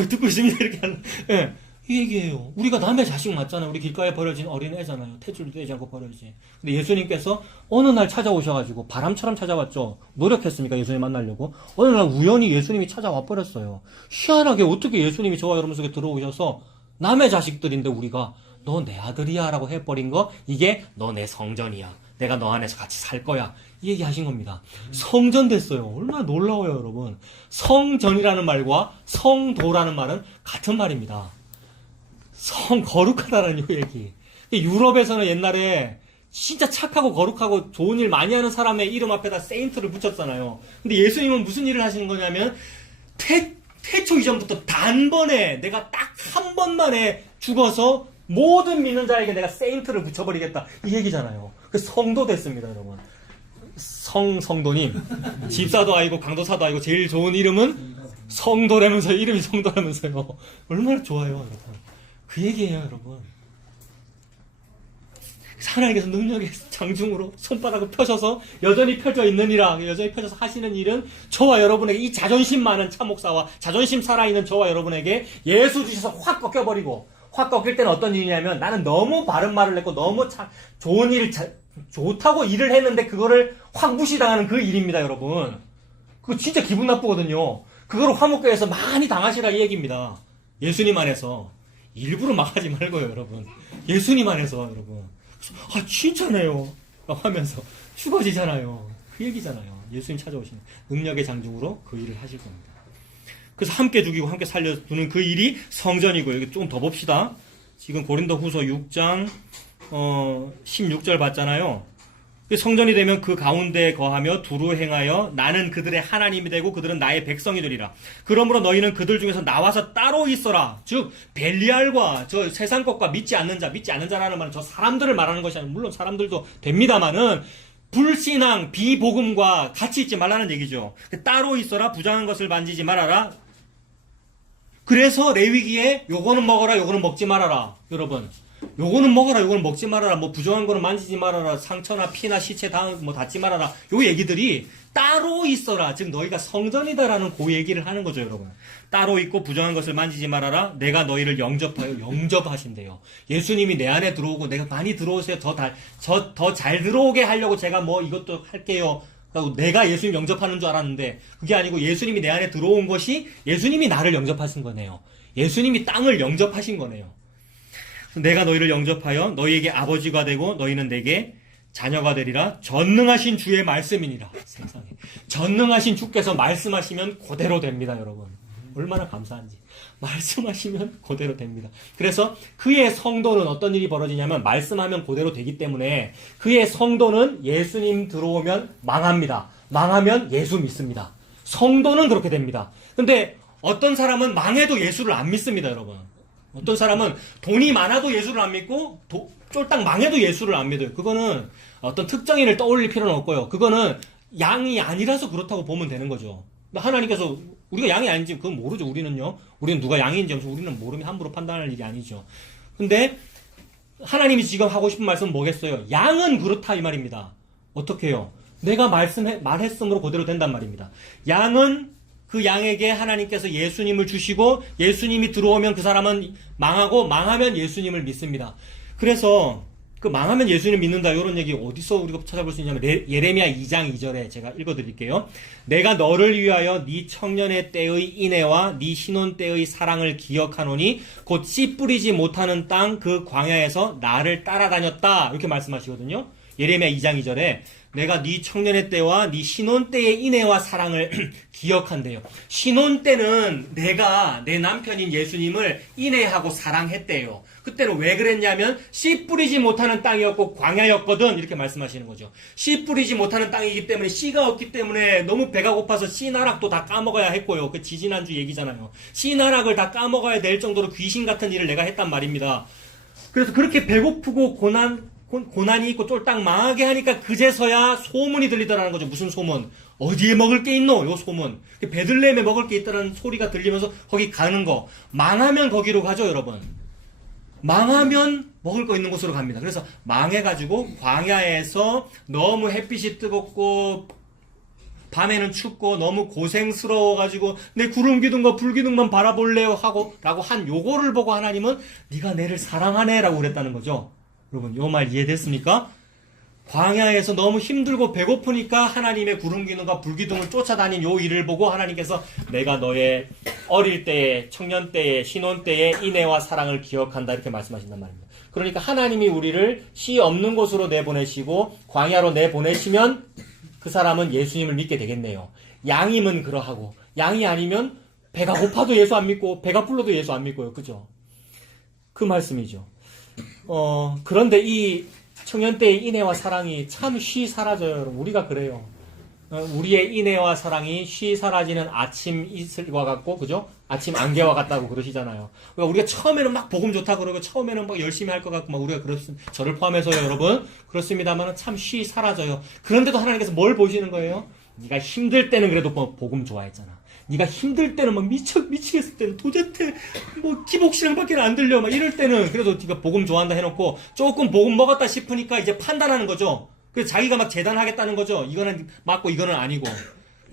듣고 있습니다. 이렇게 하는. 예. 이 얘기예요. 우리가 남의 자식 맞잖아요. 우리 길가에 버려진 어린 애잖아요. 태줄도 되지 않고 버려지. 근데 예수님께서 어느 날 찾아오셔가지고 바람처럼 찾아왔죠. 노력했습니까? 예수님 만나려고. 어느 날 우연히 예수님이 찾아와 버렸어요. 희한하게 어떻게 예수님이 저와 여러분 속에 들어오셔서 남의 자식들인데 우리가 너 내 아들이야 라고 해버린 거, 이게 너 내 성전이야. 내가 너 안에서 같이 살 거야. 이 얘기 하신 겁니다. 성전 됐어요. 얼마나 놀라워요, 여러분. 성전이라는 말과 성도라는 말은 같은 말입니다. 거룩하다는 요 얘기. 유럽에서는 옛날에 진짜 착하고 거룩하고 좋은 일 많이 하는 사람의 이름 앞에다 세인트를 붙였잖아요. 근데 예수님은 무슨 일을 하시는 거냐면 태초 이전부터 단번에 내가 딱 한 번만에 죽어서 모든 믿는 자에게 내가 세인트를 붙여버리겠다 이 얘기잖아요. 그 성도 됐습니다, 여러분. 성도님. 집사도 아니고 강도사도 아니고 제일 좋은 이름은 성도라면서, 이름이 성도라면서요. 얼마나 좋아요, 여러분. 그 얘기예요, 여러분. 하나님께서 능력의 장중으로 손바닥을 펴셔서 여전히 펴져 있느니라, 여전히 펴져서 하시는 일은 저와 여러분에게, 이 자존심 많은 참목사와 자존심 살아있는 저와 여러분에게 예수 주셔서 확 꺾여버리고, 확 꺾일 때는 어떤 일이냐면, 나는 너무 바른 말을 했고 너무 좋은 일을 좋다고 일을 했는데 그거를 확 무시당하는 그 일입니다, 여러분. 그거 진짜 기분 나쁘거든요. 그거를 화목교회에서 많이 당하시라 이 얘기입니다. 예수님 안에서. 일부러 막 하지 말고요, 여러분. 예수님 안에서, 여러분. 아, 진짜네요. 하면서 죽어지잖아요. 그 얘기잖아요. 예수님 찾아오시는 능력의 장중으로 그 일을 하실 겁니다. 그래서 함께 죽이고 함께 살려두는 그 일이 성전이고요. 여기 조금 더 봅시다. 지금 고린도 후서 6장 16절 봤잖아요. 성전이 되면 그 가운데 거하며 두루 행하여 나는 그들의 하나님이 되고 그들은 나의 백성이 되리라. 그러므로 너희는 그들 중에서 나와서 따로 있어라. 즉 벨리알과 저 세상 것과 믿지 않는 자라는 말은 저 사람들을 말하는 것이 아니라, 물론 사람들도 됩니다만은 불신앙, 비복음과 같이 있지 말라는 얘기죠. 따로 있어라. 부정한 것을 만지지 말아라. 그래서 레위기에 요거는 먹어라, 요거는 먹지 말아라. 여러분, 요거는 먹어라, 요거는 먹지 말아라, 뭐 부정한 거는 만지지 말아라, 상처나 피나 시체 닿지 말아라, 요 얘기들이 따로 있어라. 즉 너희가 성전이다라는 그 얘기를 하는 거죠, 여러분. 따로 있고 부정한 것을 만지지 말아라. 내가 너희를 영접하신대요. 예수님이 내 안에 들어오고, 내가 많이 들어오세요. 더 잘 들어오게 하려고 제가 뭐 이것도 할게요. 내가 예수님 영접하는 줄 알았는데 그게 아니고 예수님이 내 안에 들어온 것이 예수님이 나를 영접하신 거네요. 예수님이 땅을 영접하신 거네요. 내가 너희를 영접하여 너희에게 아버지가 되고 너희는 내게 자녀가 되리라. 전능하신 주의 말씀이니라. 세상에. 전능하신 주께서 말씀하시면 그대로 됩니다, 여러분. 얼마나 감사한지. 말씀하시면 그대로 됩니다. 그래서 그의 성도는 어떤 일이 벌어지냐면, 말씀하면 그대로 되기 때문에 그의 성도는 예수님 들어오면 망합니다. 망하면 예수 믿습니다. 성도는 그렇게 됩니다. 근데 어떤 사람은 망해도 예수를 안 믿습니다, 여러분. 어떤 사람은 돈이 많아도 예수를 안 믿고 쫄딱 망해도 예수를 안 믿어요. 그거는 어떤 특정인을 떠올릴 필요는 없고요. 그거는 양이 아니라서 그렇다고 보면 되는 거죠. 하나님께서 우리가 양이 아닌지 그건 모르죠. 우리는 누가 양인지 우리는 모르면 함부로 판단할 일이 아니죠. 근데 하나님이 지금 하고 싶은 말씀은 뭐겠어요? 양은 그렇다 이 말입니다. 어떻게 해요? 내가 말했으므로 그대로 된단 말입니다. 양은 그 양에게 하나님께서 예수님을 주시고 예수님이 들어오면 그 사람은 망하고 망하면 예수님을 믿습니다. 그래서 그 망하면 예수님 믿는다 이런 얘기 어디서 우리가 찾아볼 수 있냐면 예레미야 2장 2절에 제가 읽어드릴게요. 내가 너를 위하여 네 청년의 때의 인애와 네 신혼 때의 사랑을 기억하노니 곧 씨 뿌리지 못하는 땅 그 광야에서 나를 따라다녔다 이렇게 말씀하시거든요. 예레미야 2장 2절에 내가 네 청년의 때와 네 신혼 때의 인애와 사랑을 기억한대요. 신혼 때는 내가 내 남편인 예수님을 인애하고 사랑했대요. 그때는 왜 그랬냐면 씨 뿌리지 못하는 땅이었고 광야였거든 이렇게 말씀하시는 거죠. 씨 뿌리지 못하는 땅이기 때문에 씨가 없기 때문에 너무 배가 고파서 씨나락도 다 까먹어야 했고요. 그 지지난주 얘기잖아요. 씨나락을 다 까먹어야 될 정도로 귀신 같은 일을 내가 했단 말입니다. 그래서 그렇게 배고프고 고난이 있고 쫄딱 망하게 하니까 그제서야 소문이 들리더라는 거죠. 무슨 소문? 어디에 먹을 게 있노? 요 소문. 베들레헴에 먹을 게 있다는 소리가 들리면서 거기 가는 거. 망하면 거기로 가죠, 여러분. 망하면 먹을 거 있는 곳으로 갑니다. 그래서 망해가지고 광야에서 너무 햇빛이 뜨겁고 밤에는 춥고 너무 고생스러워가지고 내 구름 기둥과 불 기둥만 바라볼래요 하고 라고 한 요거를 보고 하나님은 네가 내를 사랑하네 라고 그랬다는 거죠. 여러분 요 말 이해됐습니까? 광야에서 너무 힘들고 배고프니까 하나님의 구름 기둥과 불 기둥을 쫓아다닌 요 일을 보고 하나님께서 내가 너의 어릴 때의 청년 때의 신혼 때의 인애와 사랑을 기억한다 이렇게 말씀하신단 말입니다. 그러니까 하나님이 우리를 씨 없는 곳으로 내보내시고 광야로 내보내시면 그 사람은 예수님을 믿게 되겠네요. 양이면 그러하고 양이 아니면 배가 고파도 예수 안 믿고 배가 불러도 예수 안 믿고요. 그죠? 그 말씀이죠. 그런데 이 청년 때의 인애와 사랑이 참 쉬 사라져요. 여러분. 우리가 그래요. 우리의 인애와 사랑이 쉬 사라지는 아침 이슬과 같고, 그죠? 아침 안개와 같다고 그러시잖아요. 그러니까 우리가 처음에는 막 복음 좋다 그러고, 처음에는 막 열심히 할 것 같고, 막 우리가 저를 포함해서요, 여러분. 그렇습니다만 참 쉬 사라져요. 그런데도 하나님께서 뭘 보시는 거예요? 네가 힘들 때는 그래도 복음 좋아했잖아. 네가 힘들 때는 막 미치겠을 때는 도대체 뭐 기복신앙밖에 안 들려 막 이럴 때는 그래도 네가 복음 좋아한다 해놓고 조금 복음 먹었다 싶으니까 이제 판단하는 거죠. 그래서 자기가 막 재단하겠다는 거죠. 이거는 맞고 이거는 아니고.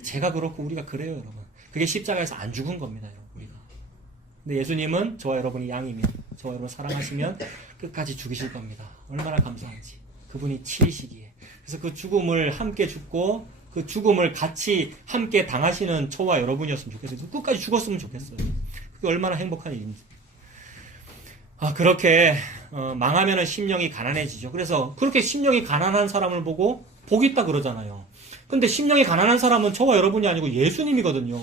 제가 그렇고 우리가 그래요, 여러분. 그게 십자가에서 안 죽은 겁니다, 여러분. 우리가. 근데 예수님은 저와 여러분이 양이면, 저와 여러분 사랑하시면 끝까지 죽이실 겁니다. 얼마나 감사한지. 그분이 치리시기에. 그래서 그 죽음을 함께 죽고 그 죽음을 같이 함께 당하시는 저와 여러분이었으면 좋겠어요. 끝까지 죽었으면 좋겠어요. 그게 얼마나 행복한 일인지. 그렇게 망하면은 심령이 가난해지죠. 그래서 그렇게 심령이 가난한 사람을 보고 복 있다 그러잖아요. 근데 심령이 가난한 사람은 저와 여러분이 아니고 예수님이거든요.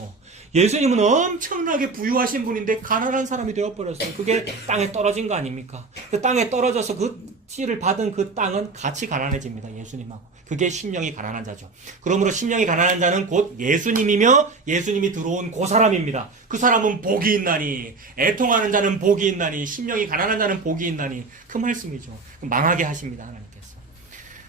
예수님은 엄청나게 부유하신 분인데 가난한 사람이 되어버렸어요. 그게 땅에 떨어진 거 아닙니까? 그 땅에 떨어져서 그 씨를 받은 그 땅은 같이 가난해집니다. 예수님하고. 그게 심령이 가난한 자죠. 그러므로 심령이 가난한 자는 곧 예수님이며 예수님이 들어온 그 사람입니다. 그 사람은 복이 있나니, 애통하는 자는 복이 있나니, 심령이 가난한 자는 복이 있나니, 그 말씀이죠. 망하게 하십니다, 하나님께서.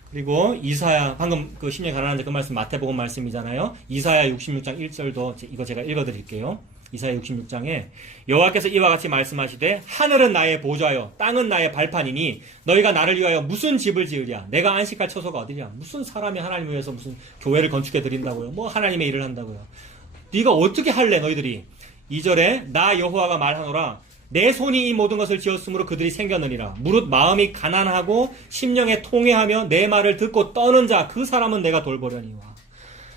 그리고 이사야, 방금 그 심령이 가난한 자 그 말씀 마태복음 말씀이잖아요. 이사야 66장 1절도 이거 제가 읽어드릴게요. 이사야 66장에 여호와께서 이와 같이 말씀하시되 하늘은 나의 보좌요 땅은 나의 발판이니 너희가 나를 위하여 무슨 집을 지으랴. 내가 안식할 처소가 어디냐. 무슨 사람이 하나님을 위해서 무슨 교회를 건축해 드린다고요. 뭐 하나님의 일을 한다고요. 네가 어떻게 할래 너희들이. 2절에 나 여호와가 말하노라. 내 손이 이 모든 것을 지었으므로 그들이 생겼느니라. 무릇 마음이 가난하고 심령에 통회하며 내 말을 듣고 떠는 자 그 사람은 내가 돌보려니와.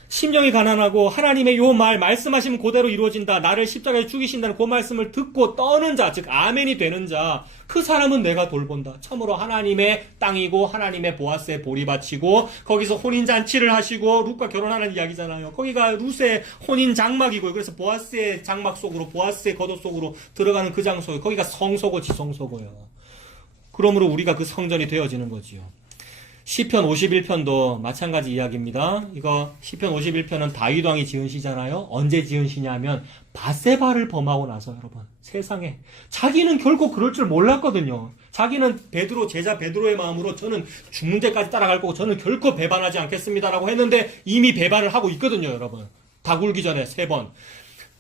심령이 가난하고 하나님의 요 말씀하시면 그대로 이루어진다. 나를 십자가에 죽이신다는 그 말씀을 듣고 떠는 자, 즉 아멘이 되는 자, 그 사람은 내가 돌본다. 참으로 하나님의 땅이고 하나님의 보아스에 볼이 바치고 거기서 혼인잔치를 하시고 룻과 결혼하는 이야기잖아요. 거기가 룻의 혼인 장막이고요. 그래서 보아스의 장막 속으로, 보아스의 겉옷 속으로 들어가는 그 장소, 거기가 성소고 지성소고요. 그러므로 우리가 그 성전이 되어지는 거지요. 시편 51편도 마찬가지 이야기입니다. 이거 시편 51편은 다윗 왕이 지은 시잖아요. 언제 지은 시냐면 밧세바를 범하고 나서 여러분 세상에 자기는 결코 그럴 줄 몰랐거든요. 자기는 제자 베드로의 마음으로 저는 죽는 데까지 따라갈 거고 저는 결코 배반하지 않겠습니다라고 했는데 이미 배반을 하고 있거든요, 여러분. 다 굴기 전에 3번.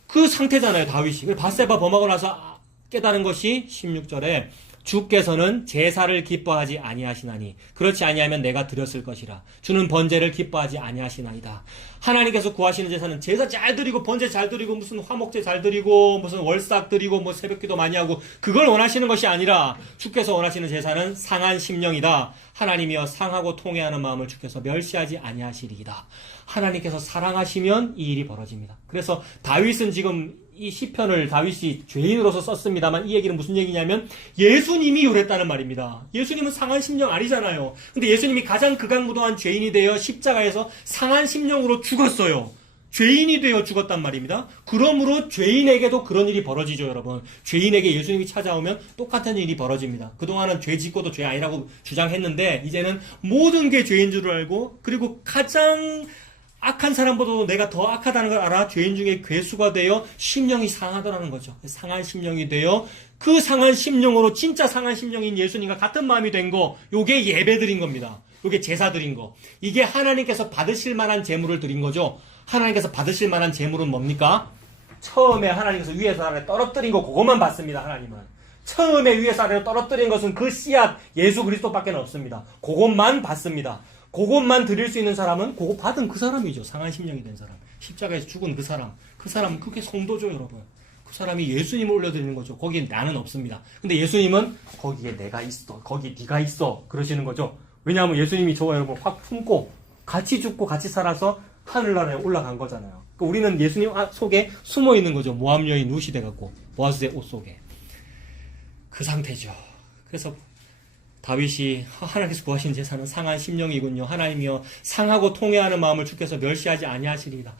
그 상태잖아요, 다윗이. 밧세바 범하고 나서 깨달은 것이 16절에 주께서는 제사를 기뻐하지 아니하시나니 그렇지 아니하면 내가 드렸을 것이라. 주는 번제를 기뻐하지 아니하시나이다. 하나님께서 구하시는 제사는 제사 잘 드리고 번제 잘 드리고 무슨 화목제 잘 드리고 무슨 월삭 드리고 뭐 새벽기도 많이 하고 그걸 원하시는 것이 아니라 주께서 원하시는 제사는 상한 심령이다. 하나님이여 상하고 통회하는 마음을 주께서 멸시하지 아니하시리이다. 하나님께서 사랑하시면 이 일이 벌어집니다. 그래서 다윗은 지금 이 시편을 다윗이 죄인으로서 썼습니다만 이 얘기는 무슨 얘기냐면 예수님이 요랬다는 말입니다. 예수님은 상한 심령 아니잖아요. 근데 예수님이 가장 극악무도한 죄인이 되어 십자가에서 상한 심령으로 죽었어요. 죄인이 되어 죽었단 말입니다. 그러므로 죄인에게도 그런 일이 벌어지죠, 여러분. 죄인에게 예수님이 찾아오면 똑같은 일이 벌어집니다. 그동안은 죄 짓고도 죄 아니라고 주장했는데 이제는 모든 게 죄인 줄 알고 그리고 가장 악한 사람보다도 내가 더 악하다는 걸 알아 죄인 중에 괴수가 되어 심령이 상하더라는 거죠. 상한 심령이 되어 그 상한 심령으로 진짜 상한 심령인 예수님과 같은 마음이 된 거, 요게 예배드린 겁니다. 요게 제사드린 거. 이게 하나님께서 받으실 만한 제물을 드린 거죠. 하나님께서 받으실 만한 제물은 뭡니까? 처음에 하나님께서 위에서 아래 떨어뜨린 거 그것만 받습니다. 하나님은. 처음에 위에서 아래로 떨어뜨린 것은 그 씨앗 예수 그리스도밖에 없습니다. 그것만 받습니다. 그것만 드릴 수 있는 사람은 그거 받은 그 사람이죠. 상한 심령이 된 사람. 십자가에서 죽은 그 사람. 그 사람은 그게 성도죠, 여러분. 그 사람이 예수님을 올려드리는 거죠. 거기에 나는 없습니다. 근데 예수님은 거기에 내가 있어. 거기에 네가 있어. 그러시는 거죠. 왜냐하면 예수님이 저와 여러분 확 품고 같이 죽고 같이 살아서 하늘나라에 올라간 거잖아요. 그러니까 우리는 예수님 속에 숨어 있는 거죠. 모함 여인 루시 돼갖고 보아스의 옷 속에. 그 상태죠. 그래서 다윗이 하나님께서 구하신 제사는 상한 심령이군요. 하나님이여 상하고 통회하는 마음을 주께서 멸시하지 아니하시리이다.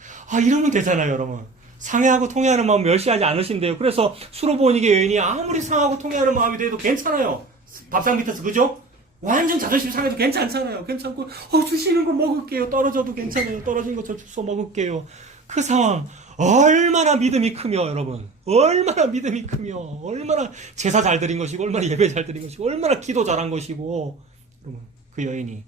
이러면 되잖아요, 여러분. 상해하고 통회하는 마음 멸시하지 않으신대요. 그래서 수로보니게 여인이 아무리 상하고 통회하는 마음이 돼도 괜찮아요. 밥상 밑에서, 그죠? 완전 자존심 상해도 괜찮잖아요. 괜찮고 주시는 거 먹을게요. 떨어져도 괜찮아요. 떨어진 거 저 주워 먹을게요. 그 상황 얼마나 믿음이 크며 여러분. 얼마나 믿음이 크며 얼마나 제사 잘 드린 것이고 얼마나 예배 잘 드린 것이고 얼마나 기도 잘한 것이고 여러분 그 여인이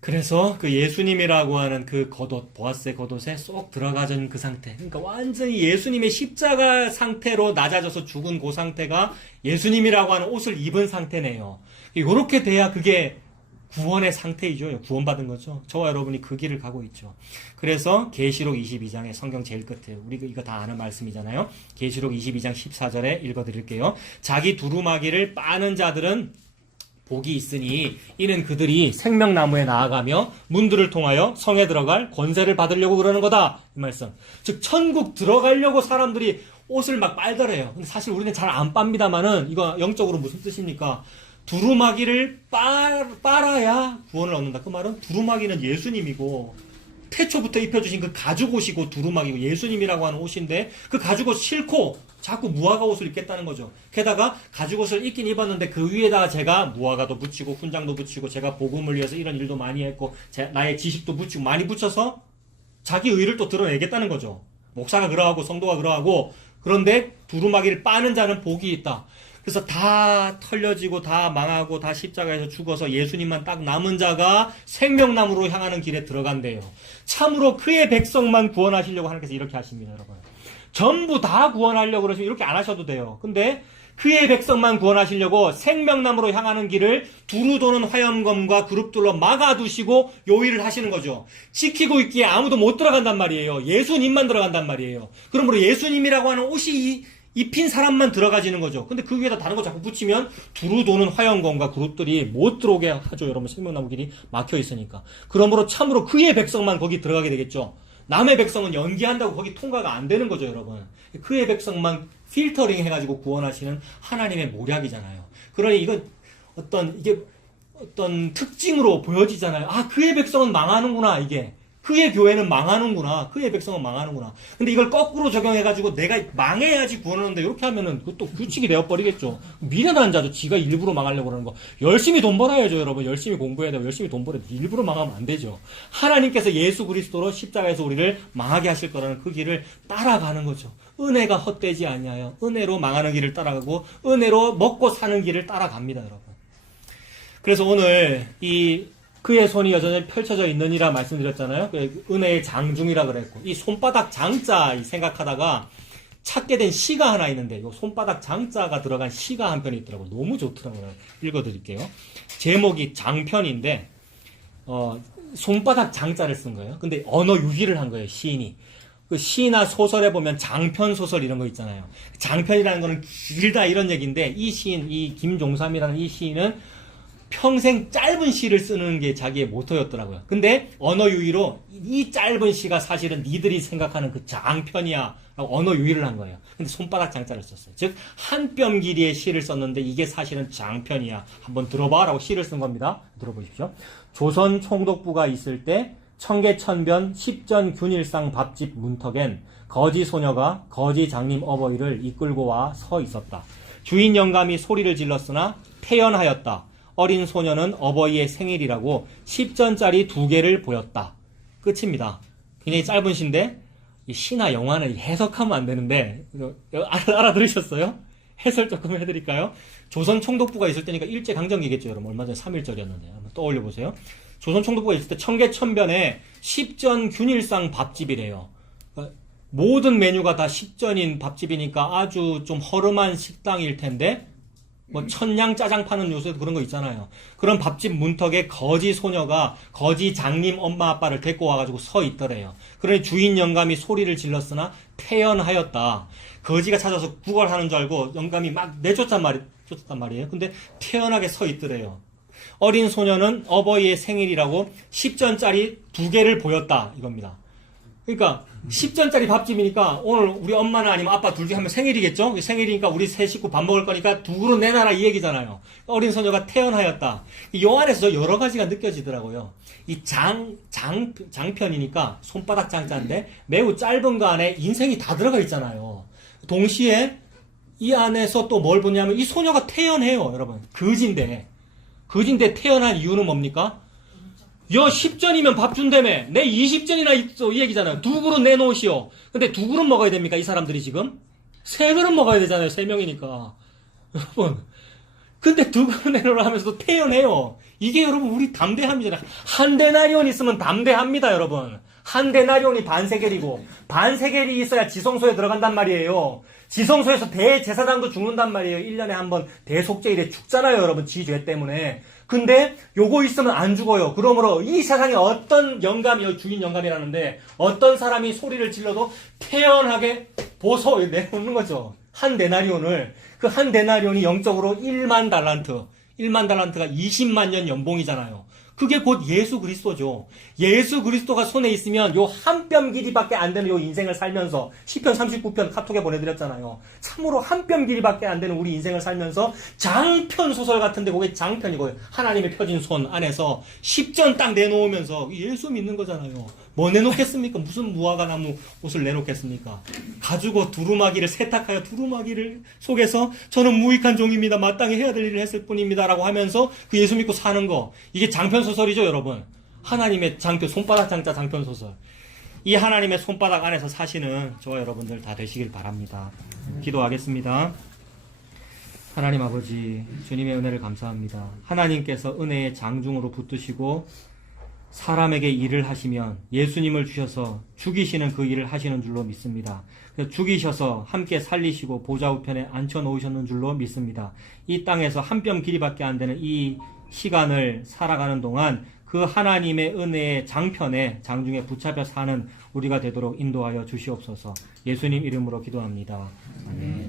그래서 그 예수님이라고 하는 그 겉옷, 보아스의 겉옷에 쏙 들어가진 그 상태. 그러니까 완전히 예수님의 십자가 상태로 낮아져서 죽은 그 상태가 예수님이라고 하는 옷을 입은 상태네요. 이렇게 돼야 그게 구원의 상태이죠. 구원받은 거죠. 저와 여러분이 그 길을 가고 있죠. 그래서 계시록 22장의 성경 제일 끝에 우리 이거 다 아는 말씀이잖아요. 계시록 22장 14절에 읽어드릴게요. 자기 두루마기를 빠는 자들은 복이 있으니 이는 그들이 생명나무에 나아가며 문들을 통하여 성에 들어갈 권세를 받으려고 그러는 거다. 이 말씀. 즉 천국 들어가려고 사람들이 옷을 막 빨더래요. 근데 사실 우리는 잘 안 빱니다만은 이거 영적으로 무슨 뜻입니까? 두루마기를 빨아야 구원을 얻는다. 그 말은 두루마기는 예수님이고 태초부터 입혀주신 그 가죽옷이고 두루마기고 예수님이라고 하는 옷인데 그 가죽옷 싫고 자꾸 무화과 옷을 입겠다는 거죠. 게다가 가죽옷을 입긴 입었는데 그 위에다가 제가 무화과도 붙이고 훈장도 붙이고 제가 복음을 위해서 이런 일도 많이 했고 나의 지식도 붙이고 많이 붙여서 자기 의를 또 드러내겠다는 거죠. 목사가 그러하고 성도가 그러하고 그런데 두루마기를 빠는 자는 복이 있다. 그래서 다 털려지고 다 망하고 다 십자가에서 죽어서 예수님만 딱 남은 자가 생명나무로 향하는 길에 들어간대요. 참으로 그의 백성만 구원하시려고 하나님께서 이렇게 하십니다, 여러분. 전부 다 구원하려고 그러시면 이렇게 안 하셔도 돼요. 근데 그의 백성만 구원하시려고 생명나무로 향하는 길을 두루 도는 화염검과 그룹들로 막아두시고 요일을 하시는 거죠. 지키고 있기에 아무도 못 들어간단 말이에요. 예수님만 들어간단 말이에요. 그러므로 예수님이라고 하는 옷이 입힌 사람만 들어가지는 거죠. 근데 그 위에다 다른 거 자꾸 붙이면 두루 도는 화염검과 그룹들이 못 들어오게 하죠. 여러분 생명나무 길이 막혀 있으니까. 그러므로 참으로 그의 백성만 거기 들어가게 되겠죠. 남의 백성은 연기한다고 거기 통과가 안 되는 거죠, 여러분. 그의 백성만 필터링 해가지고 구원하시는 하나님의 모략이잖아요. 그러니 이건 어떤 특징으로 보여지잖아요. 그의 백성은 망하는구나, 이게. 그의 교회는 망하는구나. 그의 백성은 망하는구나. 근데 이걸 거꾸로 적용해가지고 내가 망해야지 구원하는데 이렇게 하면은 그것도 규칙이 되어버리겠죠. 미련한 자도 지가 일부러 망하려고 그러는 거. 열심히 돈 벌어야죠, 여러분. 열심히 공부해야 되고 열심히 돈 벌어야 돼. 일부러 망하면 안 되죠. 하나님께서 예수 그리스도로 십자가에서 우리를 망하게 하실 거라는 그 길을 따라가는 거죠. 은혜가 헛되지 아니하여 은혜로 망하는 길을 따라가고 은혜로 먹고 사는 길을 따라갑니다, 여러분. 그래서 오늘 그의 손이 여전히 펼쳐져 있느니라 말씀드렸잖아요. 은혜의 장중이라 그랬고 이 손바닥 장자 생각하다가 찾게 된 시가 하나 있는데 요 손바닥 장자가 들어간 시가 한 편이 있더라고요. 너무 좋더라고요. 읽어드릴게요. 제목이 장편인데 손바닥 장자를 쓴 거예요. 근데 언어 유희를 한 거예요. 시인이. 그 시나 소설에 보면 장편 소설 이런 거 있잖아요. 장편이라는 거는 길다 이런 얘기인데 이 시인, 이 김종삼이라는 이 시인은 평생 짧은 시를 쓰는 게 자기의 모토였더라고요. 근데 언어 유희로 이 짧은 시가 사실은 니들이 생각하는 그 장편이야 라고 언어 유희를 한 거예요. 근데 손바닥 장자를 썼어요. 즉 한 뼘 길이의 시를 썼는데 이게 사실은 장편이야. 한번 들어봐 라고 시를 쓴 겁니다. 들어보십시오. 조선 총독부가 있을 때 청계천변 십전균일상 밥집 문턱엔 거지 소녀가 거지 장님 어버이를 이끌고 와 서 있었다. 주인 영감이 소리를 질렀으나 태연하였다. 어린 소녀는 어버이의 생일이라고 10전짜리 2개를 보였다. 끝입니다. 굉장히 짧은 시인데 이 시나 영화는 해석하면 안 되는데 알아들으셨어요? 해설 조금 해드릴까요? 조선 총독부가 있을 때니까 일제강점기겠죠. 여러분 얼마 전에 3.1절이었는데 한번 떠올려 보세요. 조선 총독부가 있을 때 청계천변에 10전균일상 밥집이래요. 모든 메뉴가 다 10전인 밥집이니까 아주 좀 허름한 식당일 텐데 뭐 천냥 짜장 파는 요새도 그런 거 있잖아요. 그런 밥집 문턱에 거지 소녀가 거지 장님 엄마 아빠를 데리고 와가지고 서 있더래요. 그러니 주인 영감이 소리를 질렀으나 태연하였다. 거지가 찾아서 구걸하는 줄 알고 영감이 막 내쫓았단 말이에요. 근데 태연하게 서 있더래요. 어린 소녀는 어버이의 생일이라고 10전짜리 2개를 보였다 이겁니다. 그러니까 10전짜리 밥집이니까 오늘 우리 엄마나 아니면 아빠 둘 중에 한 명 생일이겠죠? 생일이니까 우리 세 식구 밥 먹을 거니까 2그릇 내놔라 이 얘기잖아요. 어린 소녀가 태연하였다. 요 안에서 여러 가지가 느껴지더라고요. 이 장편이니까 손바닥 장자인데 매우 짧은 거 안에 인생이 다 들어가 있잖아요. 동시에 이 안에서 또 뭘 보냐면 이 소녀가 태연해요, 여러분. 거지인데 태연한 이유는 뭡니까? 여 10전이면 밥 준다며. 내 20전이나 있어. 이 얘기잖아요. 2그릇 내놓으시오. 근데 2그릇 먹어야 됩니까? 이 사람들이 지금? 3그릇 먹어야 되잖아요. 3명이니까. 여러분. 근데 2그릇 내놓으라 하면서도 태연해요. 이게 여러분 우리 담대함이잖아요. 한 데나리온 있으면 담대합니다, 여러분. 한 데나리온이 반세겔이고 반세겔이 있어야 지성소에 들어간단 말이에요. 지성소에서 대제사장도 죽는단 말이에요. 1년에 한 번 대속죄일에 죽잖아요, 여러분. 지 죄 때문에. 근데 요거 있으면 안 죽어요. 그러므로 이 세상에 어떤 영감이, 주인 영감이라는데 어떤 사람이 소리를 질러도 태연하게 보소 내놓는 거죠. 한 데나리온을. 그 한 데나리온이 영적으로 1만 달란트. 1만 달란트가 20만 년 연봉이잖아요. 그게 곧 예수 그리스도죠. 예수 그리스도가 손에 있으면 요 한 뼘 길이밖에 안 되는 요 인생을 살면서 시편 39편 카톡에 보내드렸잖아요. 참으로 한 뼘 길이밖에 안 되는 우리 인생을 살면서 장편 소설 같은데 그게 장편이고 하나님의 펴진 손 안에서 10전 딱 내놓으면서 예수 믿는 거잖아요. 뭐 내놓겠습니까? 무슨 무화과 나무 옷을 내놓겠습니까? 가지고 두루마기를 세탁하여 두루마기를 속에서 저는 무익한 종입니다. 마땅히 해야 될 일을 했을 뿐입니다. 라고 하면서 그 예수 믿고 사는 거. 이게 장편 소설이죠, 여러분. 하나님의 장편, 손바닥 장자 장편 소설. 이 하나님의 손바닥 안에서 사시는 저와 여러분들 다 되시길 바랍니다. 기도하겠습니다. 하나님 아버지, 주님의 은혜를 감사합니다. 하나님께서 은혜의 장중으로 붙드시고 사람에게 일을 하시면 예수님을 주셔서 죽이시는 그 일을 하시는 줄로 믿습니다. 죽이셔서 함께 살리시고 보좌 우편에 앉혀놓으셨는 줄로 믿습니다. 이 땅에서 한 뼘 길이밖에 안 되는 이 시간을 살아가는 동안 그 하나님의 은혜의 장편에 장중에 붙잡혀 사는 우리가 되도록 인도하여 주시옵소서. 예수님 이름으로 기도합니다. 아멘.